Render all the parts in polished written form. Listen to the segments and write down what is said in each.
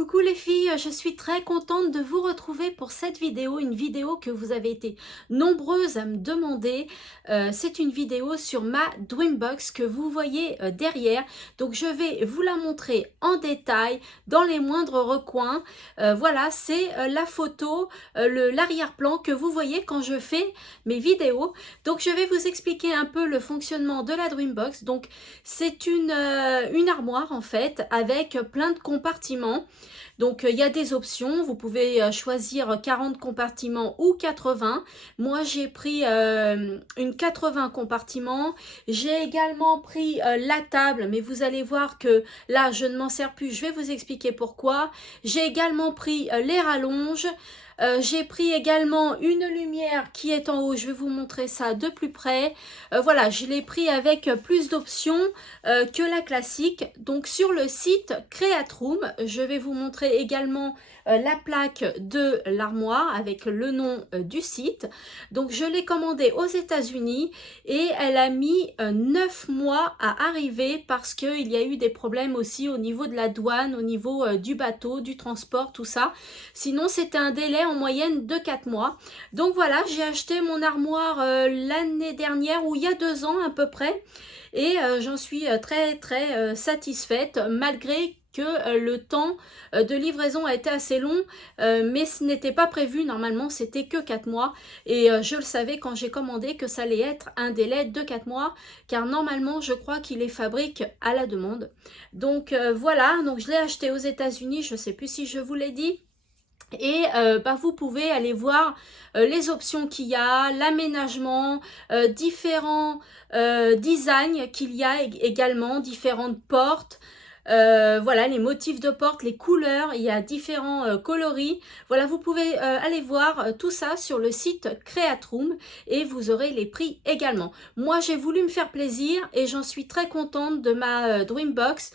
Coucou les filles, je suis très contente de vous retrouver pour cette vidéo, une vidéo que vous avez été nombreuses à me demander. C'est une vidéo sur ma Dreambox que vous voyez derrière. Donc je vais vous la montrer en détail, dans les moindres recoins. Voilà, c'est la photo, l'arrière-plan que vous voyez quand je fais mes vidéos. Donc je vais vous expliquer un peu le fonctionnement de la Dreambox. Donc c'est une armoire en fait, avec plein de compartiments. Donc il y a des options, vous pouvez choisir 40 compartiments ou 80. Moi j'ai pris une 80 compartiments. J'ai également pris la table, mais vous allez voir que là je ne m'en sers plus, je vais vous expliquer pourquoi. J'ai également pris les rallonges. J'ai pris également une lumière qui est en haut, je vais vous montrer ça de plus près. Voilà, je l'ai pris avec plus d'options que la classique. Donc sur le site Creatroom, je vais vous montrer également la plaque de l'armoire avec le nom du site. Donc je l'ai commandée aux États-Unis et elle a mis 9 mois à arriver parce qu'il y a eu des problèmes aussi au niveau de la douane, au niveau du bateau, du transport, tout ça. Sinon c'était un délai en moyenne de 4 mois. Donc voilà, j'ai acheté mon armoire l'année dernière ou il y a 2 ans à peu près. Et j'en suis très satisfaite malgré que le temps de livraison a été assez long, mais ce n'était pas prévu, normalement c'était que 4 mois et je le savais quand j'ai commandé que ça allait être un délai de 4 mois car normalement je crois qu'ils les fabriquent à la demande. Donc voilà, donc je l'ai acheté aux États-Unis, je ne sais plus si je vous l'ai dit. Et vous pouvez aller voir les options qu'il y a, l'aménagement, différents designs qu'il y a également, différentes portes. Voilà, les motifs de porte, les couleurs, il y a différents coloris. Voilà, vous pouvez aller voir tout ça sur le site Creatroom et vous aurez les prix également. Moi, j'ai voulu me faire plaisir et j'en suis très contente de ma Dreambox.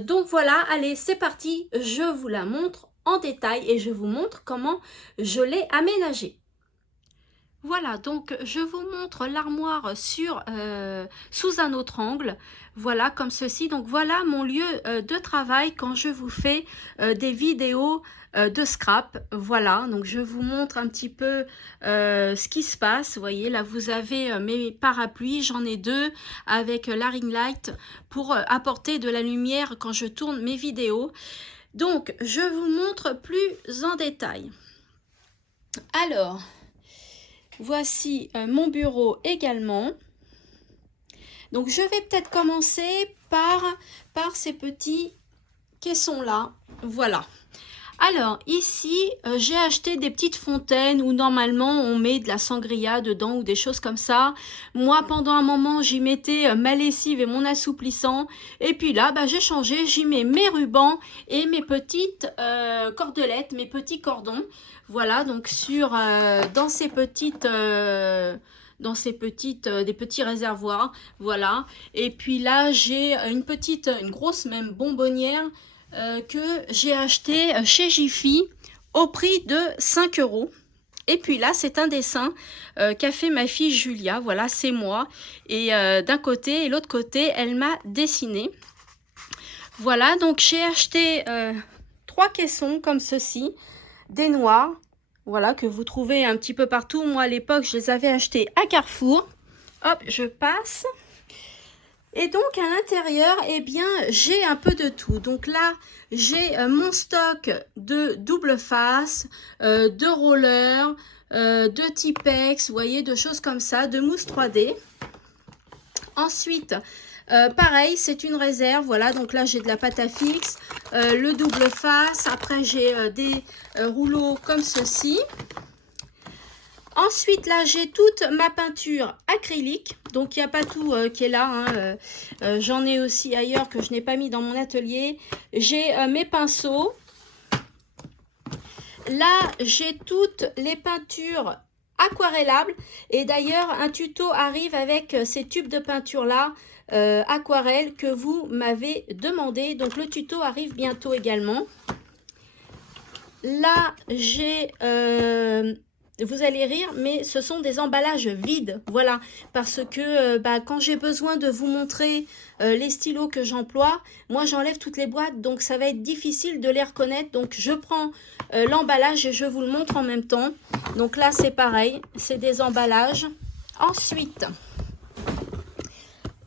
Donc voilà, allez, c'est parti, je vous la montre en détail et je vous montre comment je l'ai aménagée. Voilà, donc je vous montre l'armoire sous un autre angle, voilà comme ceci. Donc voilà mon lieu de travail quand je vous fais des vidéos de scrap. Voilà, donc je vous montre un petit peu ce qui se passe. Vous voyez, là vous avez mes parapluies, j'en ai 2 avec la ring light pour apporter de la lumière quand je tourne mes vidéos. Donc, je vous montre plus en détail. Alors, voici mon bureau également. Donc, je vais peut-être commencer par ces petits caissons-là. Voilà. Alors, ici, j'ai acheté des petites fontaines où normalement on met de la sangria dedans ou des choses comme ça. Moi, pendant un moment, j'y mettais ma lessive et mon assouplissant. Et puis là, j'ai changé, j'y mets mes rubans et mes petites cordelettes, mes petits cordons. Voilà, donc dans ces petites... des petits réservoirs, voilà. Et puis là, j'ai une grosse même bonbonnière que j'ai acheté chez Jiffy au prix de 5 €. Et puis là, c'est un dessin qu'a fait ma fille Julia. Voilà, c'est moi. Et d'un côté et l'autre côté, elle m'a dessiné. Voilà, donc j'ai acheté 3 caissons comme ceci, des noirs. Voilà, que vous trouvez un petit peu partout. Moi, à l'époque, je les avais achetés à Carrefour. Hop, je passe. Et donc à l'intérieur, eh bien, j'ai un peu de tout. Donc là, j'ai mon stock de double face, de rollers, de Tipex, vous voyez, de choses comme ça, de mousse 3D. Ensuite, pareil, c'est une réserve. Voilà, donc là, j'ai de la pâte à fixe, le double face. Après, j'ai des rouleaux comme ceci. Ensuite, là, j'ai toute ma peinture acrylique. Donc, il n'y a pas tout qui est là. Hein. J'en ai aussi ailleurs que je n'ai pas mis dans mon atelier. J'ai mes pinceaux. Là, j'ai toutes les peintures aquarellables. Et d'ailleurs, un tuto arrive avec ces tubes de peinture-là, aquarelle, que vous m'avez demandé. Donc, le tuto arrive bientôt également. Là, j'ai... vous allez rire, mais ce sont des emballages vides, voilà, parce que quand j'ai besoin de vous montrer les stylos que j'emploie, moi j'enlève toutes les boîtes, donc ça va être difficile de les reconnaître, donc je prends l'emballage et je vous le montre en même temps. Donc là c'est pareil, c'est des emballages. Ensuite,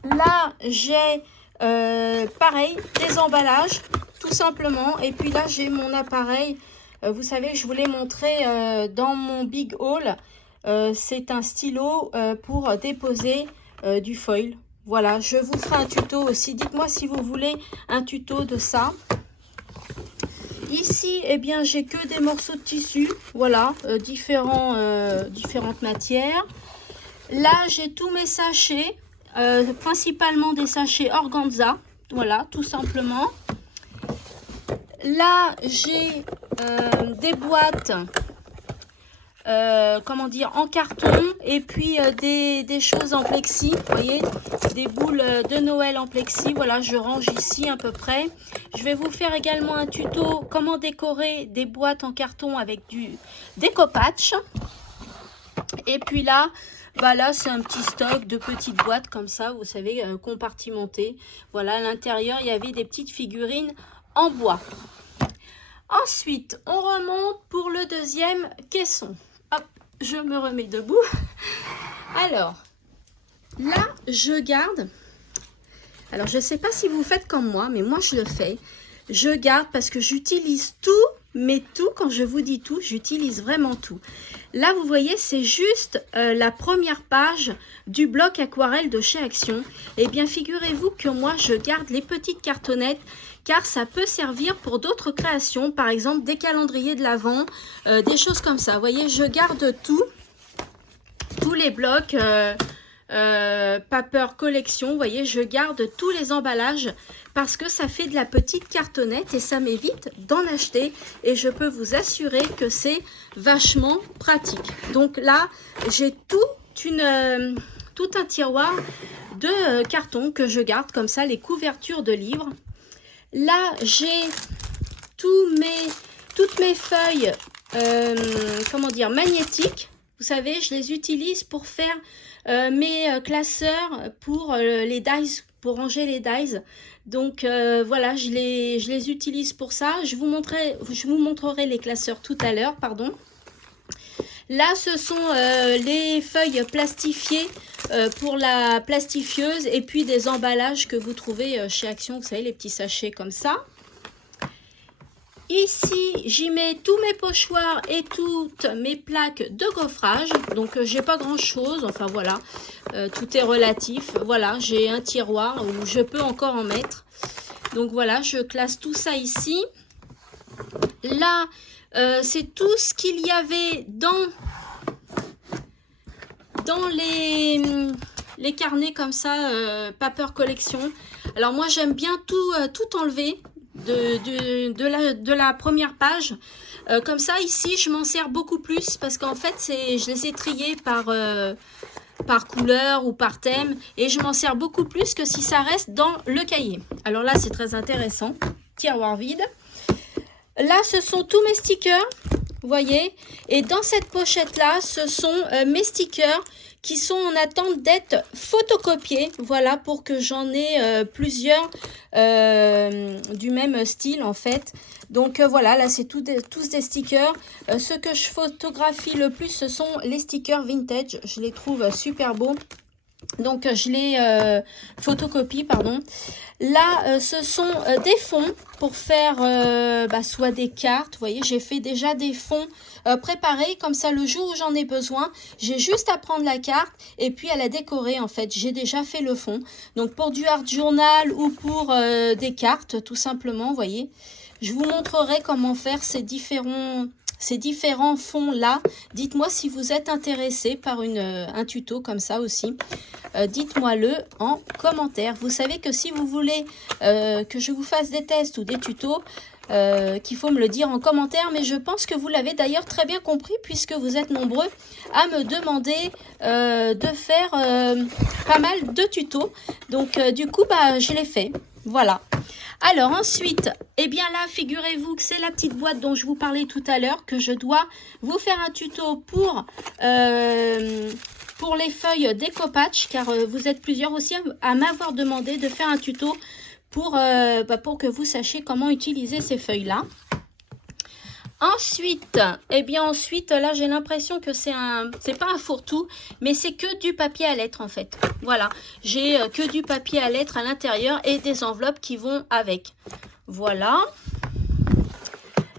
là j'ai pareil, des emballages, tout simplement, et puis là j'ai mon appareil. Vous savez, je vous l'ai montré dans mon big haul. C'est un stylo pour déposer du foil. Voilà, je vous ferai un tuto aussi. Dites-moi si vous voulez un tuto de ça. Ici, eh bien, j'ai que des morceaux de tissu. Voilà, différentes matières. Là, j'ai tous mes sachets, principalement des sachets organza. Voilà, tout simplement. Là, j'ai des boîtes, comment dire, en carton et puis des choses en plexi, vous voyez, des boules de Noël en plexi. Voilà, je range ici à peu près. Je vais vous faire également un tuto comment décorer des boîtes en carton avec du découpage. Et puis là, là c'est un petit stock de petites boîtes comme ça, vous savez, compartimentées. Voilà, à l'intérieur, il y avait des petites figurines en bois. Ensuite, on remonte pour le deuxième caisson. Hop, je me remets debout. Alors, là, je garde. Alors, je ne sais pas si vous faites comme moi, mais moi, je le fais. Je garde parce que j'utilise tout, mais tout, quand je vous dis tout, j'utilise vraiment tout. Là, vous voyez, c'est juste la première page du bloc aquarelle de chez Action. Eh bien, figurez-vous que moi, je garde les petites cartonnettes car ça peut servir pour d'autres créations, par exemple des calendriers de l'Avent, des choses comme ça. Vous voyez, je garde tout, tous les blocs paper collection, vous voyez, je garde tous les emballages parce que ça fait de la petite cartonnette et ça m'évite d'en acheter et je peux vous assurer que c'est vachement pratique. Donc là, j'ai tout un tiroir de carton que je garde comme ça, les couvertures de livres. Là, j'ai toutes mes feuilles, comment dire, magnétiques. Vous savez, je les utilise pour faire mes classeurs pour les dies, pour ranger les dies. Donc voilà, je les utilise pour ça. Je vous montrerai les classeurs tout à l'heure, pardon. Là, ce sont les feuilles plastifiées pour la plastifieuse et puis des emballages que vous trouvez chez Action, vous savez, les petits sachets comme ça. Ici, j'y mets tous mes pochoirs et toutes mes plaques de gaufrage. Donc, j'ai pas grand-chose. Enfin, voilà, tout est relatif. Voilà, j'ai un tiroir où je peux encore en mettre. Donc, voilà, je classe tout ça ici. Là, c'est tout ce qu'il y avait dans les carnets comme ça, paper collection. Alors, moi, j'aime bien tout enlever de la première page. Comme ça, ici, je m'en sers beaucoup plus parce qu'en fait, je les ai triés par couleur ou par thème et je m'en sers beaucoup plus que si ça reste dans le cahier. Alors là, c'est très intéressant. Tiroir vide. Là, ce sont tous mes stickers, vous voyez. Et dans cette pochette-là, ce sont mes stickers qui sont en attente d'être photocopiés. Voilà, pour que j'en ai plusieurs du même style, en fait. Donc, voilà, là, c'est tous des stickers. Ce que je photographie le plus, ce sont les stickers vintage. Je les trouve super beaux. Donc, je les photocopie, pardon. Là, ce sont des fonds pour faire soit des cartes. Vous voyez, j'ai fait déjà des fonds préparés. Comme ça, le jour où j'en ai besoin, j'ai juste à prendre la carte et puis à la décorer. En fait, j'ai déjà fait le fond. Donc, pour du art journal ou pour des cartes, tout simplement, vous voyez. Je vous montrerai comment faire ces différents fonds-là. Dites-moi si vous êtes intéressé par un tuto comme ça aussi. Dites-moi-le en commentaire. Vous savez que si vous voulez que je vous fasse des tests ou des tutos, qu'il faut me le dire en commentaire. Mais je pense que vous l'avez d'ailleurs très bien compris puisque vous êtes nombreux à me demander de faire pas mal de tutos. Donc du coup, je l'ai fait. Voilà. Alors ensuite, eh bien là, figurez-vous que c'est la petite boîte dont je vous parlais tout à l'heure, que je dois vous faire un tuto pour les feuilles Déco-Patch, car vous êtes plusieurs aussi à m'avoir demandé de faire un tuto pour que vous sachiez comment utiliser ces feuilles-là. Ensuite, eh bien ensuite, là j'ai l'impression que c'est pas un fourre-tout, mais c'est que du papier à lettres en fait. Voilà, j'ai que du papier à lettres à l'intérieur et des enveloppes qui vont avec. Voilà.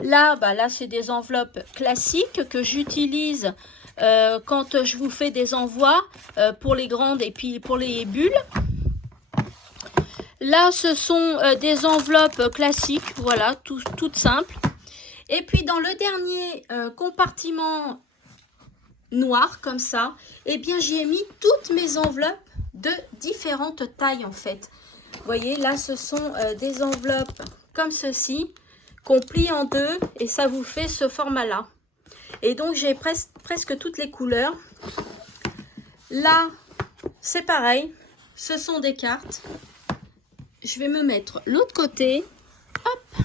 Là, là c'est des enveloppes classiques que j'utilise quand je vous fais des envois pour les grandes et puis pour les bulles. Là, ce sont des enveloppes classiques, voilà, toutes simples. Et puis dans le dernier compartiment noir comme ça, eh bien j'y ai mis toutes mes enveloppes de différentes tailles en fait. Vous voyez là ce sont des enveloppes comme ceci qu'on plie en deux et ça vous fait ce format là. Et donc j'ai presque toutes les couleurs. Là c'est pareil, ce sont des cartes. Je vais me mettre l'autre côté. Hop.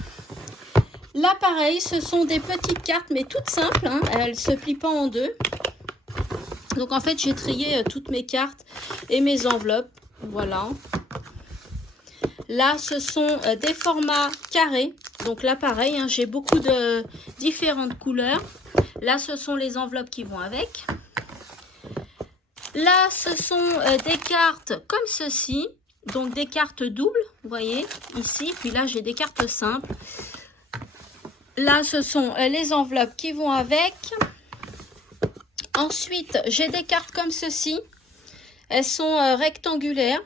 Là, pareil, ce sont des petites cartes, mais toutes simples. Hein. Elles ne se plient pas en deux. Donc, en fait, j'ai trié toutes mes cartes et mes enveloppes. Voilà. Là, ce sont des formats carrés. Donc là, pareil, hein, j'ai beaucoup de différentes couleurs. Là, ce sont les enveloppes qui vont avec. Là, ce sont des cartes comme ceci. Donc, des cartes doubles, vous voyez, ici. Puis là, j'ai des cartes simples. Là, ce sont les enveloppes qui vont avec. Ensuite, j'ai des cartes comme ceci. Elles sont rectangulaires.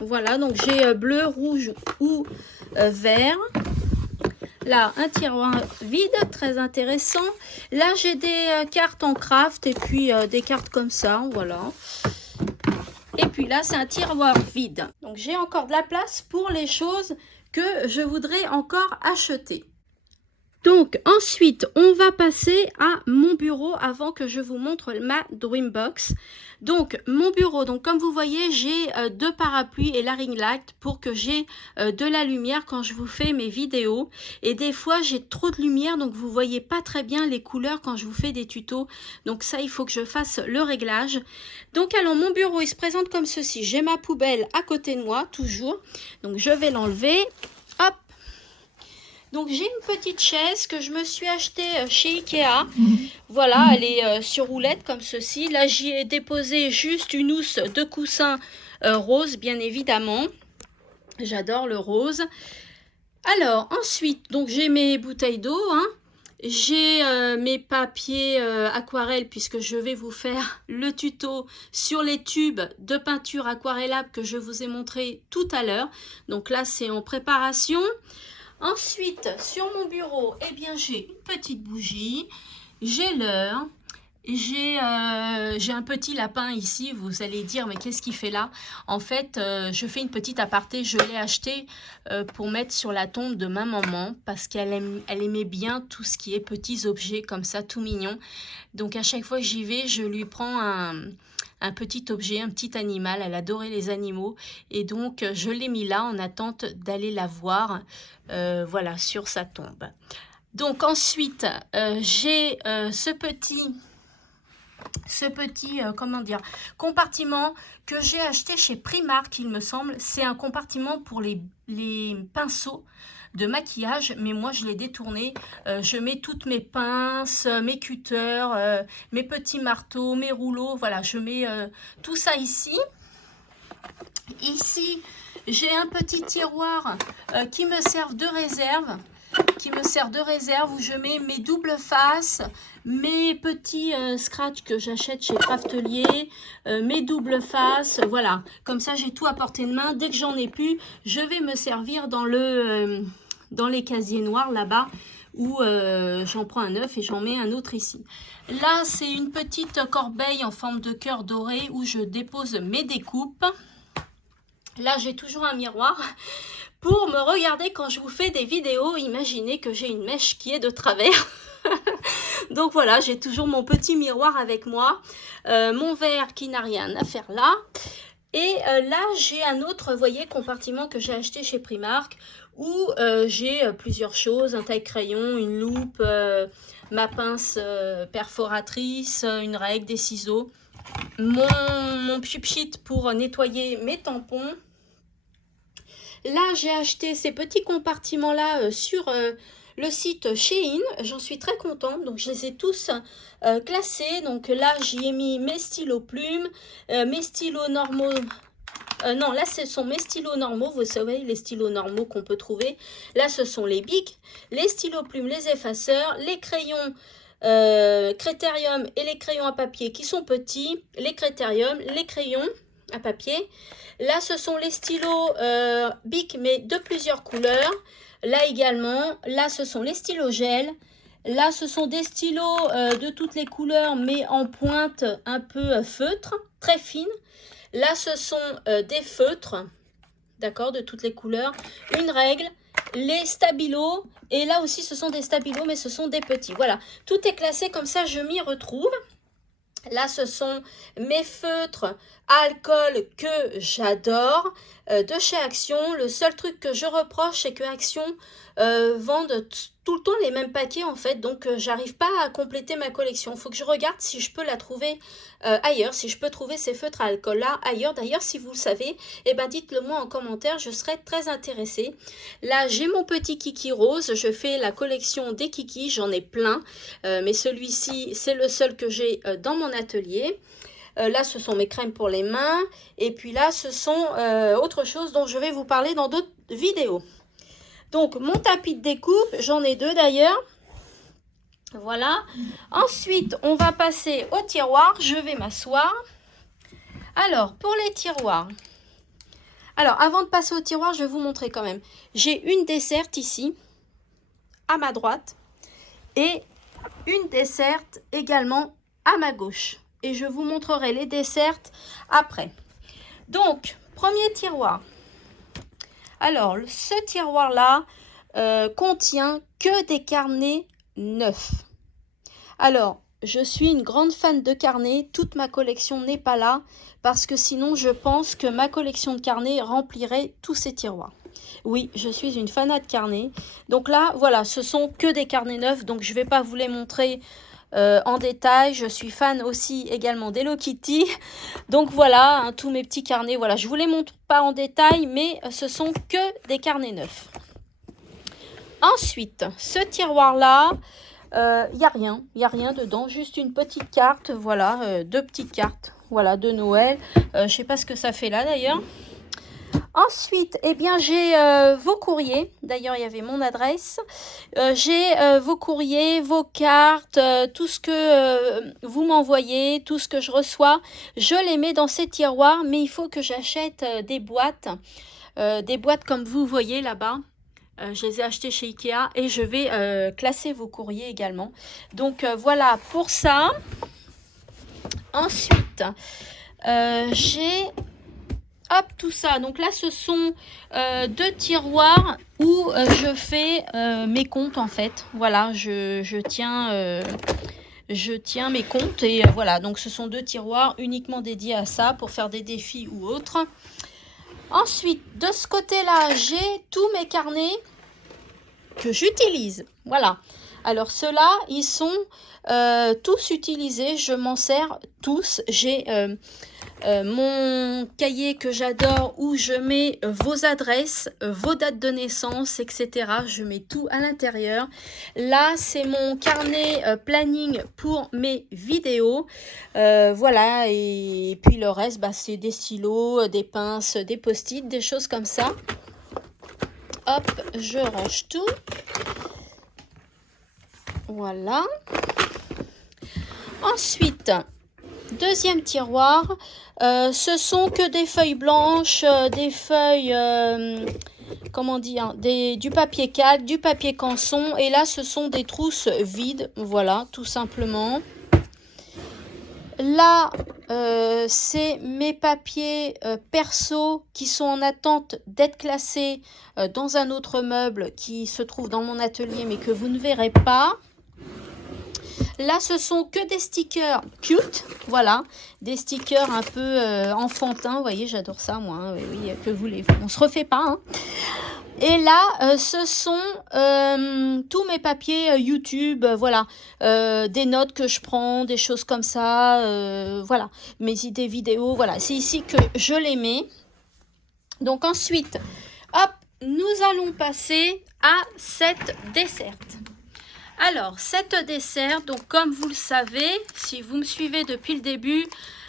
Voilà, donc j'ai bleu, rouge ou vert. Là, un tiroir vide, très intéressant. Là, j'ai des cartes en craft et puis des cartes comme ça, voilà. Et puis là, c'est un tiroir vide. Donc, j'ai encore de la place pour les choses que je voudrais encore acheter. Donc ensuite, on va passer à mon bureau avant que je vous montre ma Dreambox. Donc mon bureau, donc comme vous voyez, j'ai deux parapluies et la ring light pour que j'ai de la lumière quand je vous fais mes vidéos. Et des fois, j'ai trop de lumière, donc vous voyez pas très bien les couleurs quand je vous fais des tutos. Donc ça, il faut que je fasse le réglage. Donc alors, mon bureau, il se présente comme ceci. J'ai ma poubelle à côté de moi, toujours. Donc je vais l'enlever. Hop. Donc j'ai une petite chaise que je me suis achetée chez Ikea. Voilà, elle est sur roulette comme ceci. Là, j'y ai déposé juste une housse de coussin rose, bien évidemment. J'adore le rose. Alors, ensuite, donc j'ai mes bouteilles d'eau. Hein. J'ai mes papiers aquarelles puisque je vais vous faire le tuto sur les tubes de peinture aquarellable que je vous ai montré tout à l'heure. Donc là, c'est en préparation. Ensuite, sur mon bureau, eh bien, j'ai une petite bougie, j'ai l'heure, j'ai un petit lapin ici. Vous allez dire, mais qu'est-ce qu'il fait là? En fait, je fais une petite aparté. Je l'ai acheté pour mettre sur la tombe de ma maman parce qu'elle aimait bien tout ce qui est petits objets comme ça, tout mignon. Donc, à chaque fois que j'y vais, je lui prends un petit objet, un petit animal. Elle adorait les animaux et donc je l'ai mis là en attente d'aller la voir voilà, sur sa tombe. Donc ensuite, j'ai ce petit comment dire, compartiment que j'ai acheté chez Primark, il me semble. C'est un compartiment pour les pinceaux de maquillage, mais moi je l'ai détourné. Je mets toutes mes pinces, mes cutters, mes petits marteaux, mes rouleaux, voilà, je mets tout ça ici. Ici, j'ai un petit tiroir qui me sert de réserve. Où je mets mes doubles faces, mes petits scratchs que j'achète chez Craftelier, mes doubles faces, voilà. Comme ça, j'ai tout à portée de main. Dès que j'en ai plus, je vais me servir dans les casiers noirs là-bas où j'en prends un neuf et j'en mets un autre ici. Là, c'est une petite corbeille en forme de cœur doré où je dépose mes découpes. Là, j'ai toujours un miroir pour me regarder quand je vous fais des vidéos. Imaginez que j'ai une mèche qui est de travers. Donc voilà, j'ai toujours mon petit miroir avec moi. Mon verre qui n'a rien à faire là. Et là, j'ai un autre, vous voyez, compartiment que j'ai acheté chez Primark où j'ai plusieurs choses, un taille-crayon, une loupe, ma pince perforatrice, une règle, des ciseaux, mon pchit pour nettoyer mes tampons. Là, j'ai acheté ces petits compartiments-là sur le site Shein. J'en suis très contente. Donc, je les ai tous classés. Donc là, j'y ai mis mes stylos plumes, mes stylos normaux. Non, là, ce sont mes stylos normaux. Vous savez, les stylos normaux qu'on peut trouver. Là, ce sont les bics, les stylos plumes, les effaceurs, les crayons Critérium et les crayons à papier qui sont petits, les Critérium, les crayons à papier. Là, ce sont les stylos Bic, mais de plusieurs couleurs. Là également, là, ce sont les stylos gel. Là, ce sont des stylos de toutes les couleurs, mais en pointe un peu feutre, très fine. Là, ce sont des feutres, d'accord, de toutes les couleurs. Une règle, les stabilos. Et là aussi, ce sont des stabilos, mais ce sont des petits. Voilà, tout est classé comme ça, je m'y retrouve. Là, ce sont mes feutres à alcool que j'adore de chez Action. Le seul truc que je reproche, c'est que Action vendent tout le temps les mêmes paquets en fait. Donc, j'arrive pas à compléter ma collection. Il faut que je regarde si je peux la trouver ailleurs, si je peux trouver ces feutres à alcool là ailleurs. D'ailleurs, si vous le savez, eh ben, dites-le moi en commentaire, je serais très intéressée. Là, j'ai mon petit kiki rose. Je fais la collection des kikis, j'en ai plein. Mais celui-ci, c'est le seul que j'ai dans mon atelier. Là, ce sont mes crèmes pour les mains. Et puis là, ce sont autre chose dont je vais vous parler dans d'autres vidéos. Donc, mon tapis de découpe, j'en ai deux d'ailleurs. Voilà. Ensuite, on va passer au tiroir. Je vais m'asseoir. Alors, pour les tiroirs. Alors, avant de passer au tiroir, je vais vous montrer quand même. J'ai une desserte ici, à ma droite. Et une desserte également à ma gauche. Et je vous montrerai les dessertes après. Donc, premier tiroir. Alors, ce tiroir-là contient que des carnets neufs. Alors, je suis une grande fan de carnets. Toute ma collection n'est pas là parce que sinon, je pense que ma collection de carnets remplirait tous ces tiroirs. Oui, je suis une fanat de carnets. Donc là, voilà, ce sont que des carnets neufs. Donc, je ne vais pas vous les montrer en détail. Je suis fan aussi également d'Hello Kitty. Donc voilà, hein, tous mes petits carnets. Voilà, je ne vous les montre pas en détail, mais ce sont que des carnets neufs. Ensuite, ce tiroir-là, il n'y a rien dedans. Juste une petite carte, voilà, deux petites cartes, voilà, de Noël. Je ne sais pas ce que ça fait là d'ailleurs. Ensuite, eh bien, j'ai vos courriers. D'ailleurs, il y avait mon adresse. J'ai vos courriers, vos cartes, tout ce que vous m'envoyez, tout ce que je reçois. Je les mets dans ces tiroirs, mais il faut que j'achète des boîtes comme vous voyez là-bas. Je les ai achetées chez Ikea et je vais classer vos courriers également. Donc, voilà pour ça. Ensuite, j'ai... Hop, tout ça. Donc là, ce sont deux tiroirs où je fais mes comptes en fait. Voilà, je tiens mes comptes et voilà. Donc ce sont deux tiroirs uniquement dédiés à ça pour faire des défis ou autres. Ensuite, de ce côté-là, j'ai tous mes carnets que j'utilise. Voilà. Alors ceux-là, ils sont tous utilisés. Je m'en sers tous. J'ai... mon cahier que j'adore où je mets vos adresses, vos dates de naissance, etc. Je mets tout à l'intérieur. Là, c'est mon carnet planning pour mes vidéos. Voilà, et puis le reste, bah, c'est des stylos, des pinces, des post-it, des choses comme ça. Hop, je range tout. Voilà. Ensuite... Deuxième tiroir, ce sont que des feuilles blanches, des feuilles, comment dire, du papier calque, du papier canson. Et là, ce sont des trousses vides, voilà, tout simplement. Là, c'est mes papiers perso qui sont en attente d'être classés dans un autre meuble qui se trouve dans mon atelier, mais que vous ne verrez pas. Là, ce sont que des stickers cute, voilà, des stickers un peu enfantins, vous voyez, j'adore ça, moi, hein, oui, que voulez-vous, on se refait pas, hein. Et là, ce sont tous mes papiers YouTube, voilà, des notes que je prends, des choses comme ça, voilà, mes idées vidéo, voilà, c'est ici que je les mets. Donc ensuite, hop, nous allons passer à cette desserte. Alors, cette dessert, donc comme vous le savez, si vous me suivez depuis le début,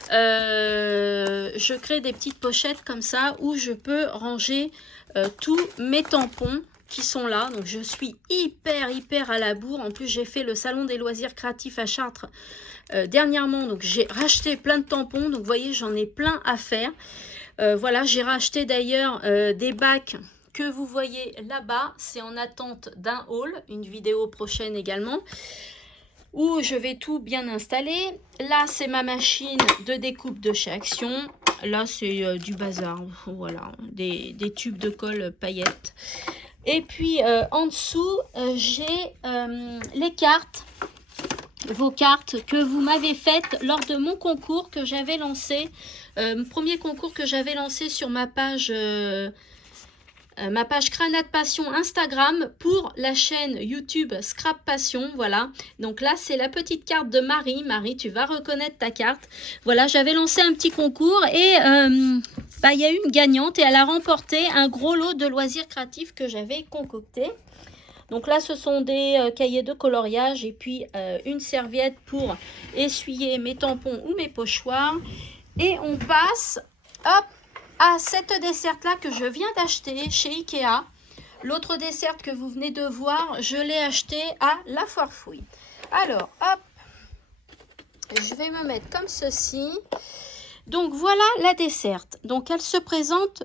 je crée des petites pochettes comme ça où je peux ranger tous mes tampons qui sont là. Donc, je suis hyper à la bourre. En plus, j'ai fait le salon des loisirs créatifs à Chartres dernièrement. Donc, j'ai racheté plein de tampons. Donc, vous voyez, j'en ai plein à faire. Voilà, j'ai racheté d'ailleurs des bacs que vous voyez là-bas. C'est en attente d'un haul, une vidéo prochaine également, où je vais tout bien installer. Là, c'est ma machine de découpe de chez Action. Là, c'est du bazar, voilà, des tubes de colle paillettes. Et puis, en dessous, j'ai les cartes, vos cartes que vous m'avez faites lors de mon concours que j'avais lancé, premier concours que j'avais lancé sur ma page Cranat Passion Instagram pour la chaîne YouTube Scrap Passion. Voilà, donc là c'est la petite carte de Marie. Marie, tu vas reconnaître ta carte. Voilà, j'avais lancé un petit concours et il y a eu une gagnante et elle a remporté un gros lot de loisirs créatifs que j'avais concocté. Donc là, ce sont des cahiers de coloriage et puis une serviette pour essuyer mes tampons ou mes pochoirs. Et on passe, hop, à cette desserte-là que je viens d'acheter chez Ikea. L'autre desserte que vous venez de voir, je l'ai acheté à la foire fouille. Alors, hop, je vais me mettre comme ceci. Donc voilà la desserte. Donc elle se présente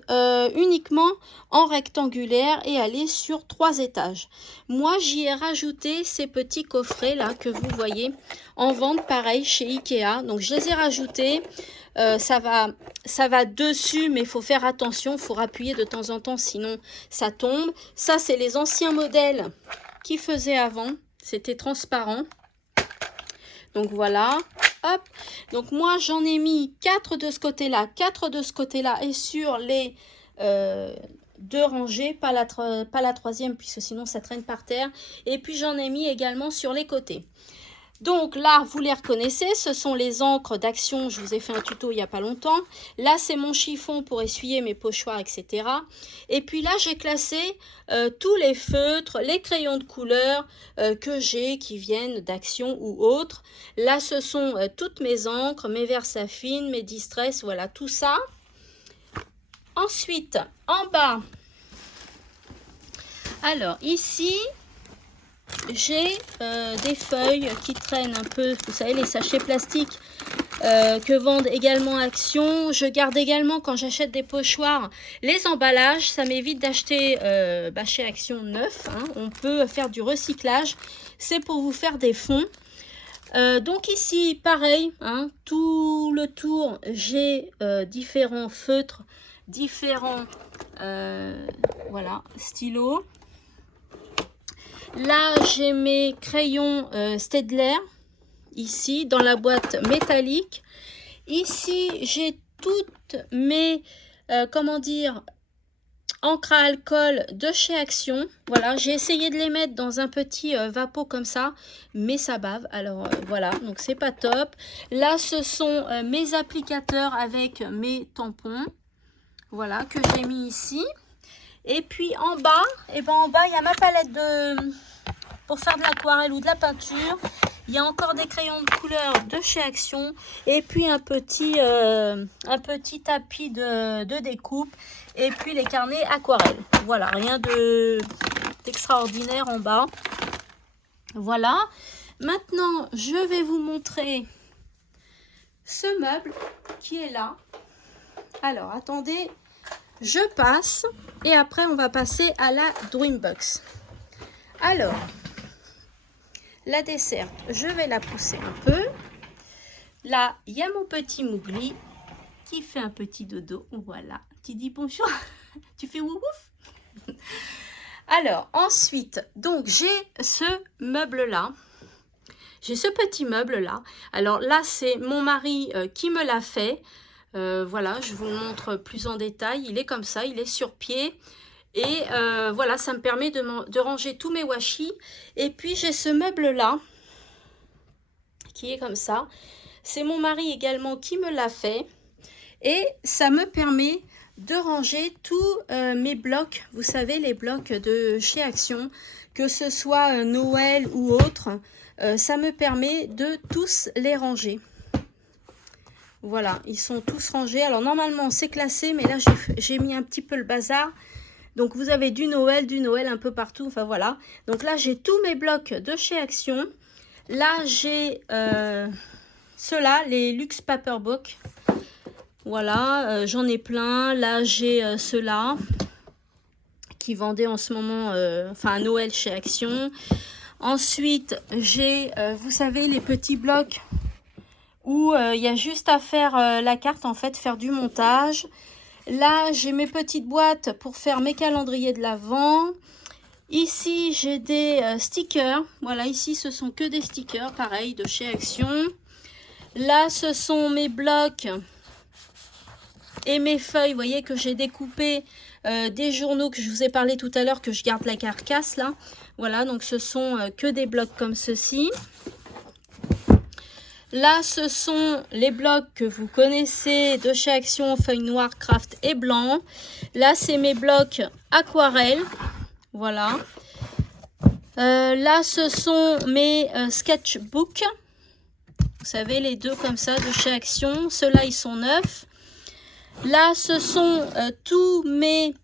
uniquement en rectangulaire et elle est sur 3 étages. Moi j'y ai rajouté ces petits coffrets là que vous voyez en vente pareil chez Ikea. Donc je les ai rajoutés. Ça va dessus, mais il faut faire attention, il faut appuyer de temps en temps, sinon ça tombe. Ça, c'est les anciens modèles qui faisaient avant. C'était transparent. Donc voilà, hop. Donc moi, j'en ai mis 4 de ce côté-là, 4 de ce côté-là et sur les 2 rangées, pas la troisième, puisque sinon ça traîne par terre. Et puis j'en ai mis également sur les côtés. Donc là, vous les reconnaissez, ce sont les encres d'Action. Je vous ai fait un tuto il n'y a pas longtemps. Là, c'est mon chiffon pour essuyer mes pochoirs, etc. Et puis là, j'ai classé tous les feutres, les crayons de couleur que j'ai qui viennent d'Action ou autres. Là, ce sont toutes mes encres, mes Versafine, mes Distress, voilà, tout ça. Ensuite, en bas, alors ici, j'ai des feuilles qui traînent un peu, vous savez, les sachets plastiques que vendent également Action. Je garde également, quand j'achète des pochoirs, les emballages. Ça m'évite d'acheter chez Action neuf. Hein. On peut faire du recyclage. C'est pour vous faire des fonds. Donc ici, pareil, hein, tout le tour, j'ai différents feutres, différents voilà, stylos. Là, j'ai mes crayons Staedtler, ici, dans la boîte métallique. Ici, j'ai toutes mes, encre à alcool de chez Action. Voilà, j'ai essayé de les mettre dans un petit vapeau comme ça, mais ça bave. Alors, voilà, donc c'est pas top. Là, ce sont mes applicateurs avec mes tampons. Voilà, que j'ai mis ici. Et puis en bas, il y a ma palette pour faire de l'aquarelle ou de la peinture. Il y a encore des crayons de couleur de chez Action. Et puis un petit tapis de découpe. Et puis les carnets aquarelle. Voilà, rien d'extraordinaire en bas. Voilà. Maintenant, je vais vous montrer ce meuble qui est là. Alors, attendez. Je passe et après on va passer à la Dreambox. Alors, la desserte, je vais la pousser un peu. Là, il y a mon petit Mougli qui fait un petit dodo. Voilà, qui dit bonjour. Tu fais ouf ouf. Alors, ensuite, donc j'ai ce meuble-là. J'ai ce petit meuble-là. Alors là, c'est mon mari qui me l'a fait. Voilà, je vous le montre plus en détail. Il est comme ça, il est sur pied. Et voilà, ça me permet de ranger tous mes washi. Et puis j'ai ce meuble là qui est comme ça. C'est mon mari également qui me l'a fait. Et ça me permet de ranger tous mes blocs. Vous savez, les blocs de chez Action, que ce soit Noël ou autre. Ça me permet de tous les ranger. Voilà, ils sont tous rangés. Alors normalement c'est classé, mais là j'ai mis un petit peu le bazar. Donc vous avez du Noël un peu partout. Enfin voilà. Donc là j'ai tous mes blocs de chez Action. Là j'ai ceux-là, les Luxe Paperbook. Voilà, j'en ai plein. Là j'ai ceux-là qui vendaient en ce moment, enfin à Noël chez Action. Ensuite j'ai, vous savez, les petits blocs où il y a juste à faire la carte, en fait, faire du montage. Là, j'ai mes petites boîtes pour faire mes calendriers de l'Avent. Ici, j'ai des stickers. Voilà, ici, ce sont que des stickers, pareil, de chez Action. Là, ce sont mes blocs et mes feuilles, vous voyez, que j'ai découpé des journaux que je vous ai parlé tout à l'heure, que je garde la carcasse, là. Voilà, donc ce sont que des blocs comme ceci. Là, ce sont les blocs que vous connaissez de chez Action, feuilles noires, craft et blanc. Là, c'est mes blocs aquarelles. Voilà. Là, ce sont mes sketchbooks. Vous savez, les deux comme ça de chez Action. Ceux-là, ils sont neufs. Là, ce sont tous mes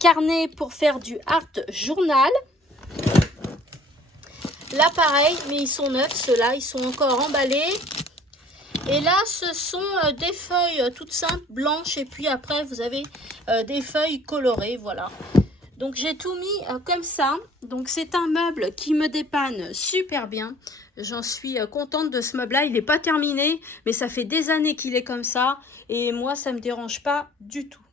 carnets pour faire du art journal. Là, pareil, mais ils sont neufs, ceux-là, ils sont encore emballés. Et là, ce sont des feuilles toutes simples, blanches. Et puis après, vous avez des feuilles colorées, voilà. Donc, j'ai tout mis comme ça. Donc, c'est un meuble qui me dépanne super bien. J'en suis contente de ce meuble-là. Il n'est pas terminé, mais ça fait des années qu'il est comme ça. Et moi, ça ne me dérange pas du tout.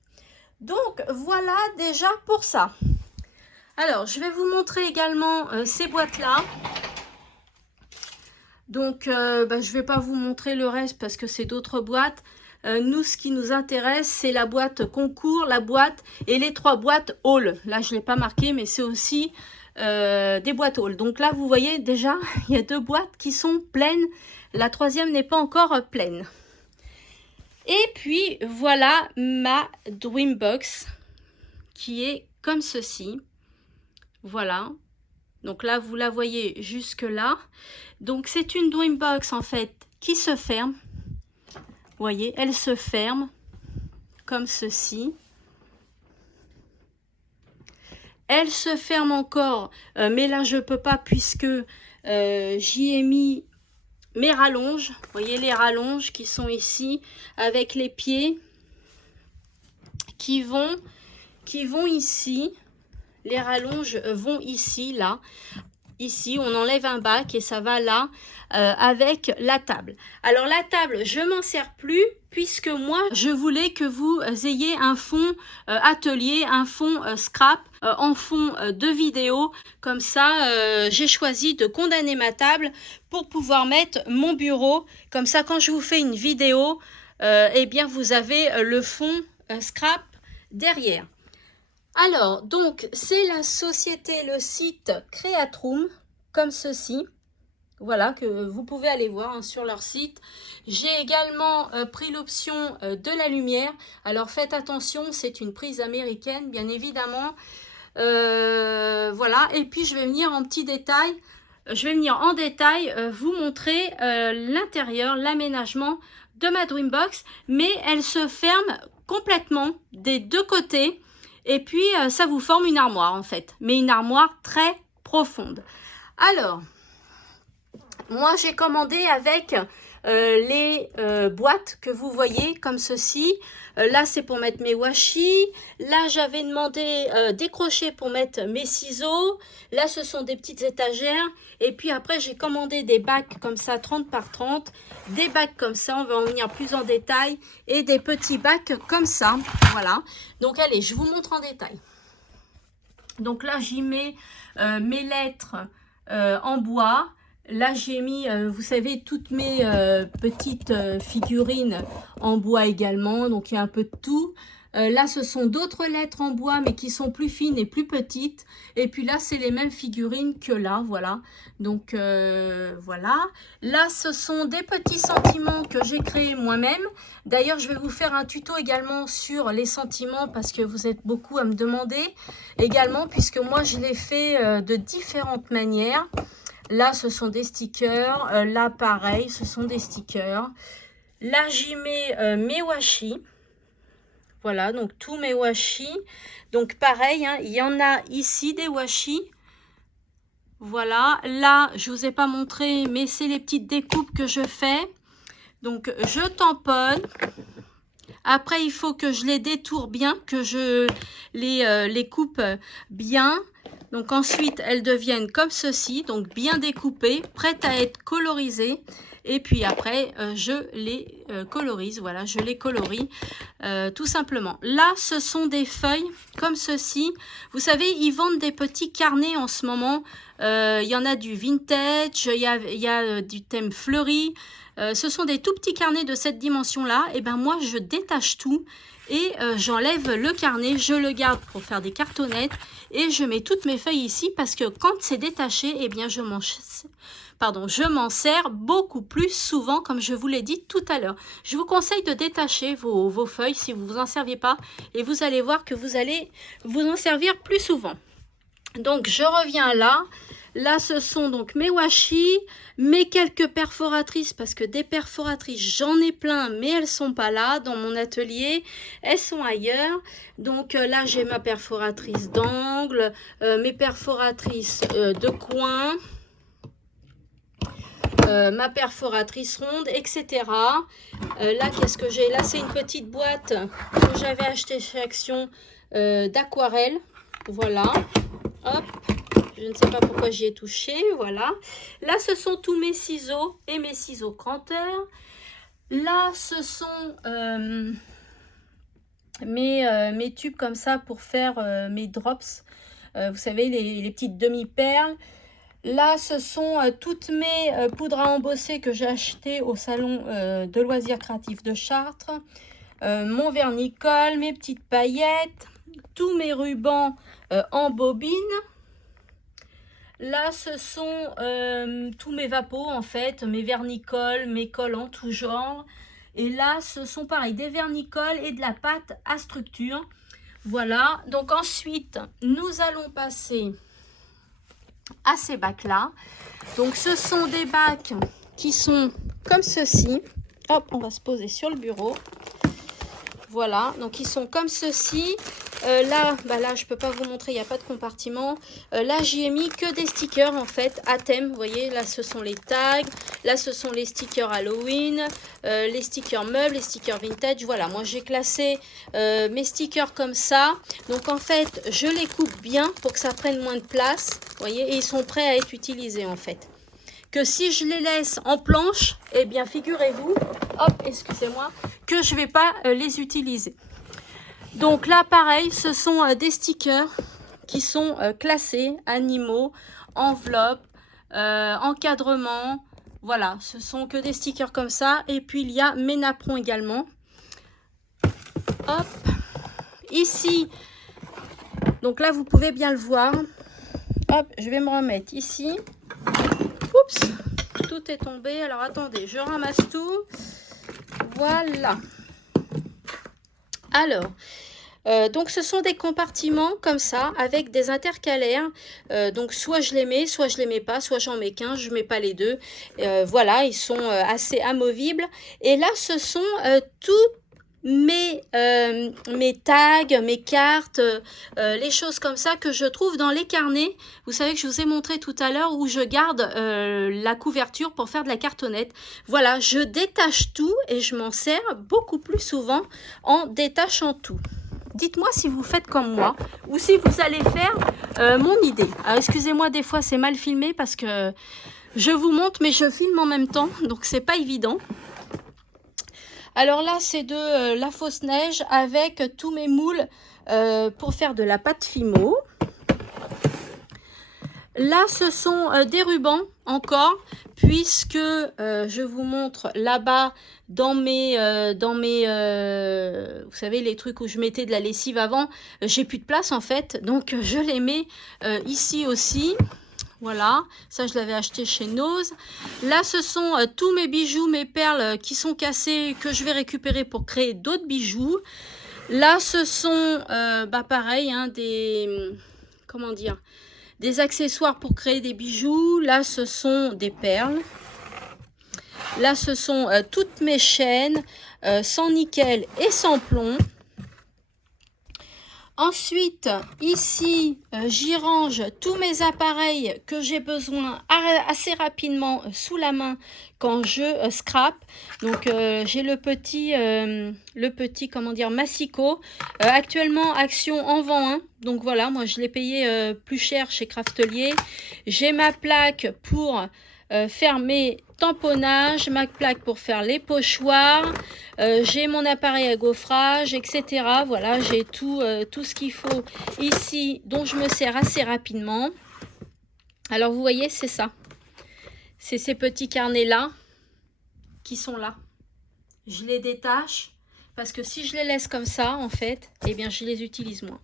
Donc, voilà déjà pour ça. Alors, je vais vous montrer également ces boîtes-là. Donc, je ne vais pas vous montrer le reste parce que c'est d'autres boîtes. Nous, ce qui nous intéresse, c'est la boîte concours, la boîte et les 3 boîtes haul. Là, je ne l'ai pas marqué, mais c'est aussi des boîtes haul. Donc là, vous voyez déjà, il y a 2 boîtes qui sont pleines. La 3e n'est pas encore pleine. Et puis, voilà ma Dreambox qui est comme ceci. Voilà, donc là vous la voyez jusque là. Donc c'est une Dreambox en fait qui se ferme. Vous voyez, elle se ferme comme ceci. Elle se ferme encore, mais là je peux pas puisque j'y ai mis mes rallonges. Vous voyez les rallonges qui sont ici avec les pieds qui vont ici. Les rallonges vont ici, là. Ici, on enlève un bac et ça va là avec la table. Alors, la table, je m'en sers plus puisque moi, je voulais que vous ayez un fond atelier, un fond scrap en fond de vidéo. Comme ça, j'ai choisi de condamner ma table pour pouvoir mettre mon bureau. Comme ça, quand je vous fais une vidéo, eh bien, vous avez le fond scrap derrière. Alors, donc, c'est la société, le site Creatroom, comme ceci. Voilà, que vous pouvez aller voir hein, sur leur site. J'ai également pris l'option de la lumière. Alors, faites attention, c'est une prise américaine, bien évidemment. Voilà, et puis je vais venir en petit détail. Je vais venir en détail vous montrer l'intérieur, l'aménagement de ma Dreambox. Mais elle se ferme complètement des 2 côtés. Et puis, ça vous forme une armoire, en fait. Mais une armoire très profonde. Alors, moi, j'ai commandé avec les boîtes que vous voyez, comme ceci. Là, c'est pour mettre mes washi. Là, j'avais demandé des crochets pour mettre mes ciseaux. Là, ce sont des petites étagères. Et puis après, j'ai commandé des bacs comme ça, 30 par 30. Des bacs comme ça, on va en venir plus en détail. Et des petits bacs comme ça. Voilà. Donc, allez, je vous montre en détail. Donc là, j'y mets mes lettres en bois. Là, j'ai mis, vous savez, toutes mes petites figurines en bois également. Donc, il y a un peu de tout. Là, ce sont d'autres lettres en bois, mais qui sont plus fines et plus petites. Et puis là, c'est les mêmes figurines que là, voilà. Donc, voilà. Là, ce sont des petits sentiments que j'ai créés moi-même. D'ailleurs, je vais vous faire un tuto également sur les sentiments, parce que vous êtes beaucoup à me demander également, puisque moi, je les fais de différentes manières. Là, ce sont des stickers. Là, pareil, ce sont des stickers. Là, j'y mets mes washi. Voilà, donc tous mes washi. Donc, pareil, hein, il y en a ici des washi. Voilà, là, je ne vous ai pas montré, mais c'est les petites découpes que je fais. Donc, je tamponne. Après, il faut que je les détourne bien, que je les coupe bien. Donc ensuite, elles deviennent comme ceci, donc bien découpées, prêtes à être colorisées. Et puis après, je les colorise, voilà, je les colorie tout simplement. Là, ce sont des feuilles comme ceci. Vous savez, ils vendent des petits carnets en ce moment. Il y en a du vintage, il y a du thème fleuri. Ce sont des tout petits carnets de cette dimension-là. Et ben moi, je détache tout. Et j'enlève le carnet, je le garde pour faire des cartonnettes et je mets toutes mes feuilles ici parce que quand c'est détaché, eh bien je m'en sers beaucoup plus souvent comme je vous l'ai dit tout à l'heure. Je vous conseille de détacher vos feuilles si vous ne vous en serviez pas et vous allez voir que vous allez vous en servir plus souvent. Donc je reviens là. Là, ce sont donc mes washi, mes quelques perforatrices, parce que des perforatrices, j'en ai plein, mais elles ne sont pas là dans mon atelier, elles sont ailleurs. Donc là, j'ai ma perforatrice d'angle, mes perforatrices de coin, ma perforatrice ronde, etc. Là, qu'est-ce que j'ai? Là, c'est une petite boîte que j'avais achetée chez Action d'aquarelle. Voilà, hop. Je ne sais pas pourquoi j'y ai touché, voilà. Là, ce sont tous mes ciseaux et mes ciseaux cranteurs. Là, ce sont mes tubes comme ça pour faire mes drops. Vous savez, les petites demi-perles. Là, ce sont toutes mes poudres à embosser que j'ai achetées au salon de loisirs créatifs de Chartres. Mon vernicole, mes petites paillettes, tous mes rubans en bobine. Là, ce sont tous mes vapos, en fait, mes vernicoles, mes colles en tout genre. Et là, ce sont pareil, des vernicoles et de la pâte à structure. Voilà, donc ensuite, nous allons passer à ces bacs-là. Donc, ce sont des bacs qui sont comme ceci. Hop, on va se poser sur le bureau. Voilà, donc ils sont comme ceci. Là, je ne peux pas vous montrer, il n'y a pas de compartiment. Là, j'y ai mis que des stickers en fait à thème. Vous voyez, là, ce sont les tags. Là, ce sont les stickers Halloween, les stickers meubles, les stickers vintage. Voilà, moi, j'ai classé mes stickers comme ça. Donc, en fait, je les coupe bien pour que ça prenne moins de place. Vous voyez, et ils sont prêts à être utilisés en fait. Que si je les laisse en planche, eh bien, figurez-vous, hop, excusez-moi, que je ne vais pas les utiliser. Donc là, pareil, ce sont des stickers qui sont classés, animaux, enveloppes, encadrement. Voilà, ce sont que des stickers comme ça. Et puis, il y a mes napperons également. Hop, ici, donc là, vous pouvez bien le voir. Hop, je vais me remettre ici. Oups, tout est tombé. Alors, attendez, je ramasse tout. Voilà. Alors, donc ce sont des compartiments comme ça avec des intercalaires. Donc soit je les mets, soit je les mets pas, soit j'en mets qu'un, je mets pas les deux. Voilà, ils sont assez amovibles. Et là, ce sont tous mes tags, mes cartes, les choses comme ça que je trouve dans les carnets. Vous savez que je vous ai montré tout à l'heure où je garde la couverture pour faire de la cartonnette. Voilà, je détache tout et je m'en sers beaucoup plus souvent en détachant tout. Dites-moi si vous faites comme moi ou si vous allez faire mon idée. Alors excusez-moi, des fois c'est mal filmé parce que je vous montre mais je filme en même temps, donc c'est pas évident. Alors là, c'est de la fausse neige avec tous mes moules pour faire de la pâte Fimo. Là, ce sont des rubans encore, puisque je vous montre là-bas dans mes, vous savez, les trucs où je mettais de la lessive avant, j'ai plus de place en fait, donc je les mets ici aussi. Voilà, ça je l'avais acheté chez Nose. Là, ce sont tous mes bijoux, mes perles qui sont cassées, que je vais récupérer pour créer d'autres bijoux. Là, ce sont, pareil, hein, comment dire, des accessoires pour créer des bijoux. Là, ce sont des perles. Là, ce sont toutes mes chaînes, sans nickel et sans plomb. Ensuite, ici, j'y range tous mes appareils que j'ai besoin assez rapidement sous la main quand je scrape. Donc, j'ai le petit, comment dire, Massico. Actuellement, action en vend un. Donc voilà, moi je l'ai payé plus cher chez Craftelier. J'ai ma plaque pour faire mes tamponnages, ma plaque pour faire les pochoirs, j'ai mon appareil à gaufrage, etc. Voilà, j'ai tout ce qu'il faut ici, dont je me sers assez rapidement. Alors vous voyez, c'est ça. C'est ces petits carnets-là qui sont là. Je les détache parce que si je les laisse comme ça, en fait, eh bien, je les utilise moins.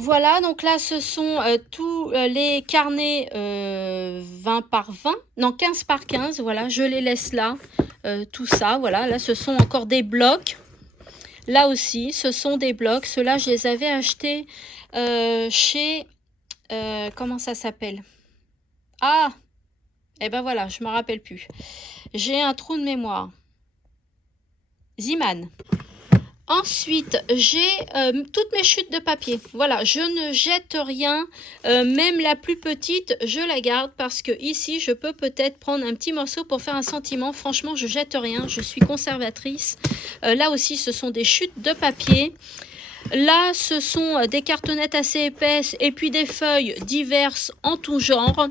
Voilà, donc là, ce sont tous les carnets 20 par 20, non 15 par 15, voilà, je les laisse là, tout ça, voilà, là, ce sont encore des blocs. Là aussi, ce sont des blocs, ceux-là, je les avais achetés chez, comment ça s'appelle? Ah, et ben voilà, je me rappelle plus. J'ai un trou de mémoire. Ziman. Ensuite, j'ai toutes mes chutes de papier. Voilà, je ne jette rien, même la plus petite, je la garde parce que ici, je peux peut-être prendre un petit morceau pour faire un sentiment. Franchement, je jette rien, je suis conservatrice. Là aussi, ce sont des chutes de papier. Là, ce sont des cartonnettes assez épaisses et puis des feuilles diverses en tout genre.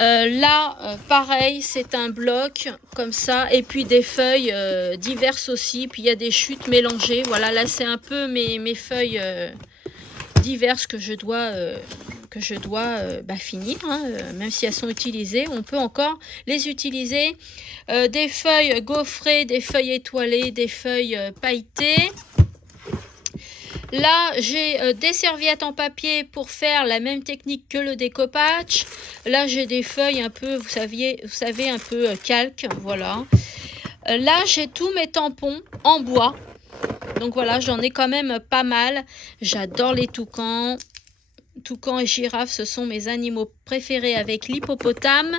Là, pareil, c'est un bloc comme ça, et puis des feuilles diverses aussi, puis il y a des chutes mélangées. Voilà, là c'est un peu mes feuilles diverses que je dois finir, hein, même si elles sont utilisées, on peut encore les utiliser. Des feuilles gaufrées, des feuilles étoilées, des feuilles pailletées. Là, j'ai des serviettes en papier pour faire la même technique que le découpage. Là, j'ai des feuilles un peu, vous savez, un peu calque, voilà. Là, j'ai tous mes tampons en bois. Donc voilà, j'en ai quand même pas mal. J'adore les toucans. Toucans et girafes, ce sont mes animaux préférés avec l'hippopotame.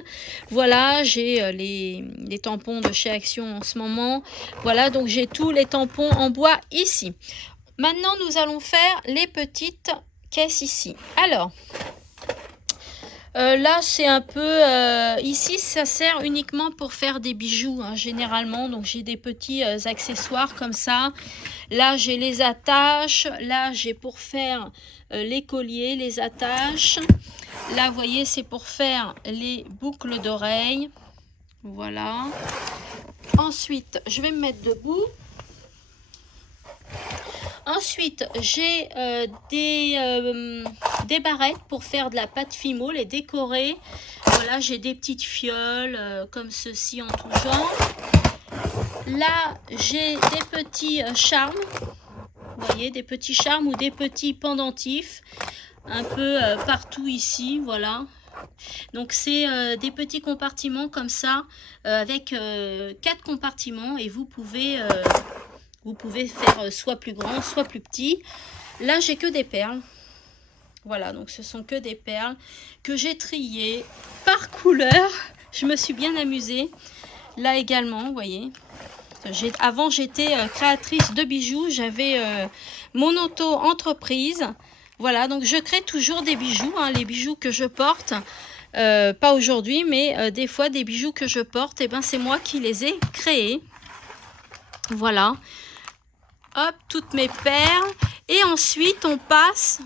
Voilà, j'ai les tampons de chez Action en ce moment. Voilà, donc j'ai tous les tampons en bois ici. Maintenant, nous allons faire les petites caisses ici. Alors, là, c'est un peu... ici, ça sert uniquement pour faire des bijoux, hein, généralement. Donc, j'ai des petits accessoires comme ça. Là, j'ai les attaches. Là, j'ai pour faire les colliers, les attaches. Là, vous voyez, c'est pour faire les boucles d'oreilles. Voilà. Ensuite, je vais me mettre debout. Ensuite, j'ai des barrettes pour faire de la pâte fimo, les décorer. Voilà, j'ai des petites fioles comme ceci en tout genre. Là, j'ai des petits charmes. Vous voyez, des petits charmes ou des petits pendentifs. Un peu partout ici, voilà. Donc, c'est des petits compartiments comme ça, avec 4 compartiments. Et vous pouvez faire soit plus grand, soit plus petit. Là, j'ai que des perles. Voilà, donc ce sont que des perles que j'ai triées par couleur. Je me suis bien amusée. Là également, vous voyez. Avant, j'étais créatrice de bijoux. J'avais mon auto-entreprise. Voilà, donc je crée toujours des bijoux. Hein, les bijoux que je porte. Pas aujourd'hui, mais des fois, des bijoux que je porte, et ben, c'est moi qui les ai créés. Voilà. Hop, toutes mes perles. Et ensuite, on passe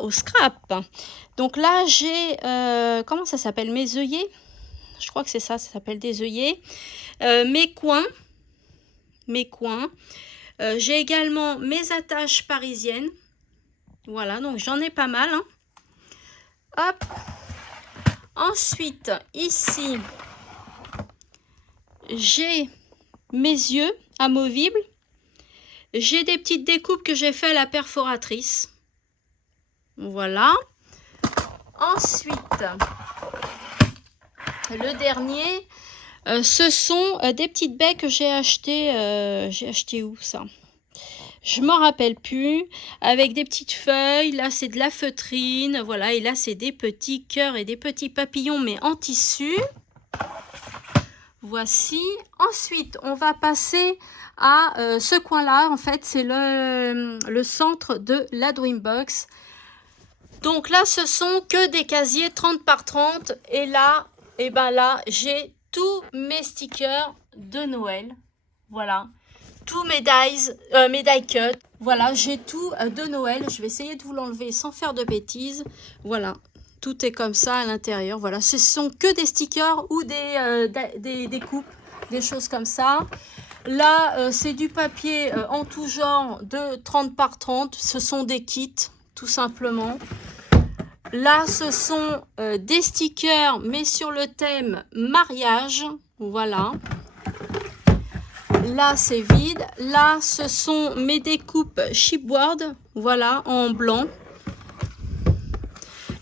au scrap. Donc là, j'ai, comment ça s'appelle? Mes œillets. Je crois que c'est ça, ça s'appelle des œillets. Mes coins. J'ai également mes attaches parisiennes. Voilà, donc j'en ai pas mal. Hein. Hop. Ensuite, ici, j'ai mes yeux amovibles. J'ai des petites découpes que j'ai fait à la perforatrice. Voilà. Ensuite, le dernier, ce sont des petites baies que j'ai achetées. J'ai acheté où ça? Je m'en rappelle plus. Avec des petites feuilles. Là, c'est de la feutrine. Voilà. Et là, c'est des petits cœurs et des petits papillons, mais en tissu. Voici. Ensuite, on va passer à ce coin-là. En fait, c'est le centre de la Dreambox. Donc là, ce sont que des casiers 30 par 30. Et là, là, j'ai tous mes stickers de Noël. Voilà. Tous mes die cut. Voilà, j'ai tout de Noël. Je vais essayer de vous l'enlever sans faire de bêtises. Voilà. Tout est comme ça à l'intérieur. Voilà, ce sont que des stickers ou des coupes, des choses comme ça. Là, c'est du papier en tout genre de 30 par 30. Ce sont des kits, tout simplement. Là, ce sont des stickers, mais sur le thème mariage. Voilà. Là, c'est vide. Là, ce sont mes découpes chipboard. Voilà, en blanc.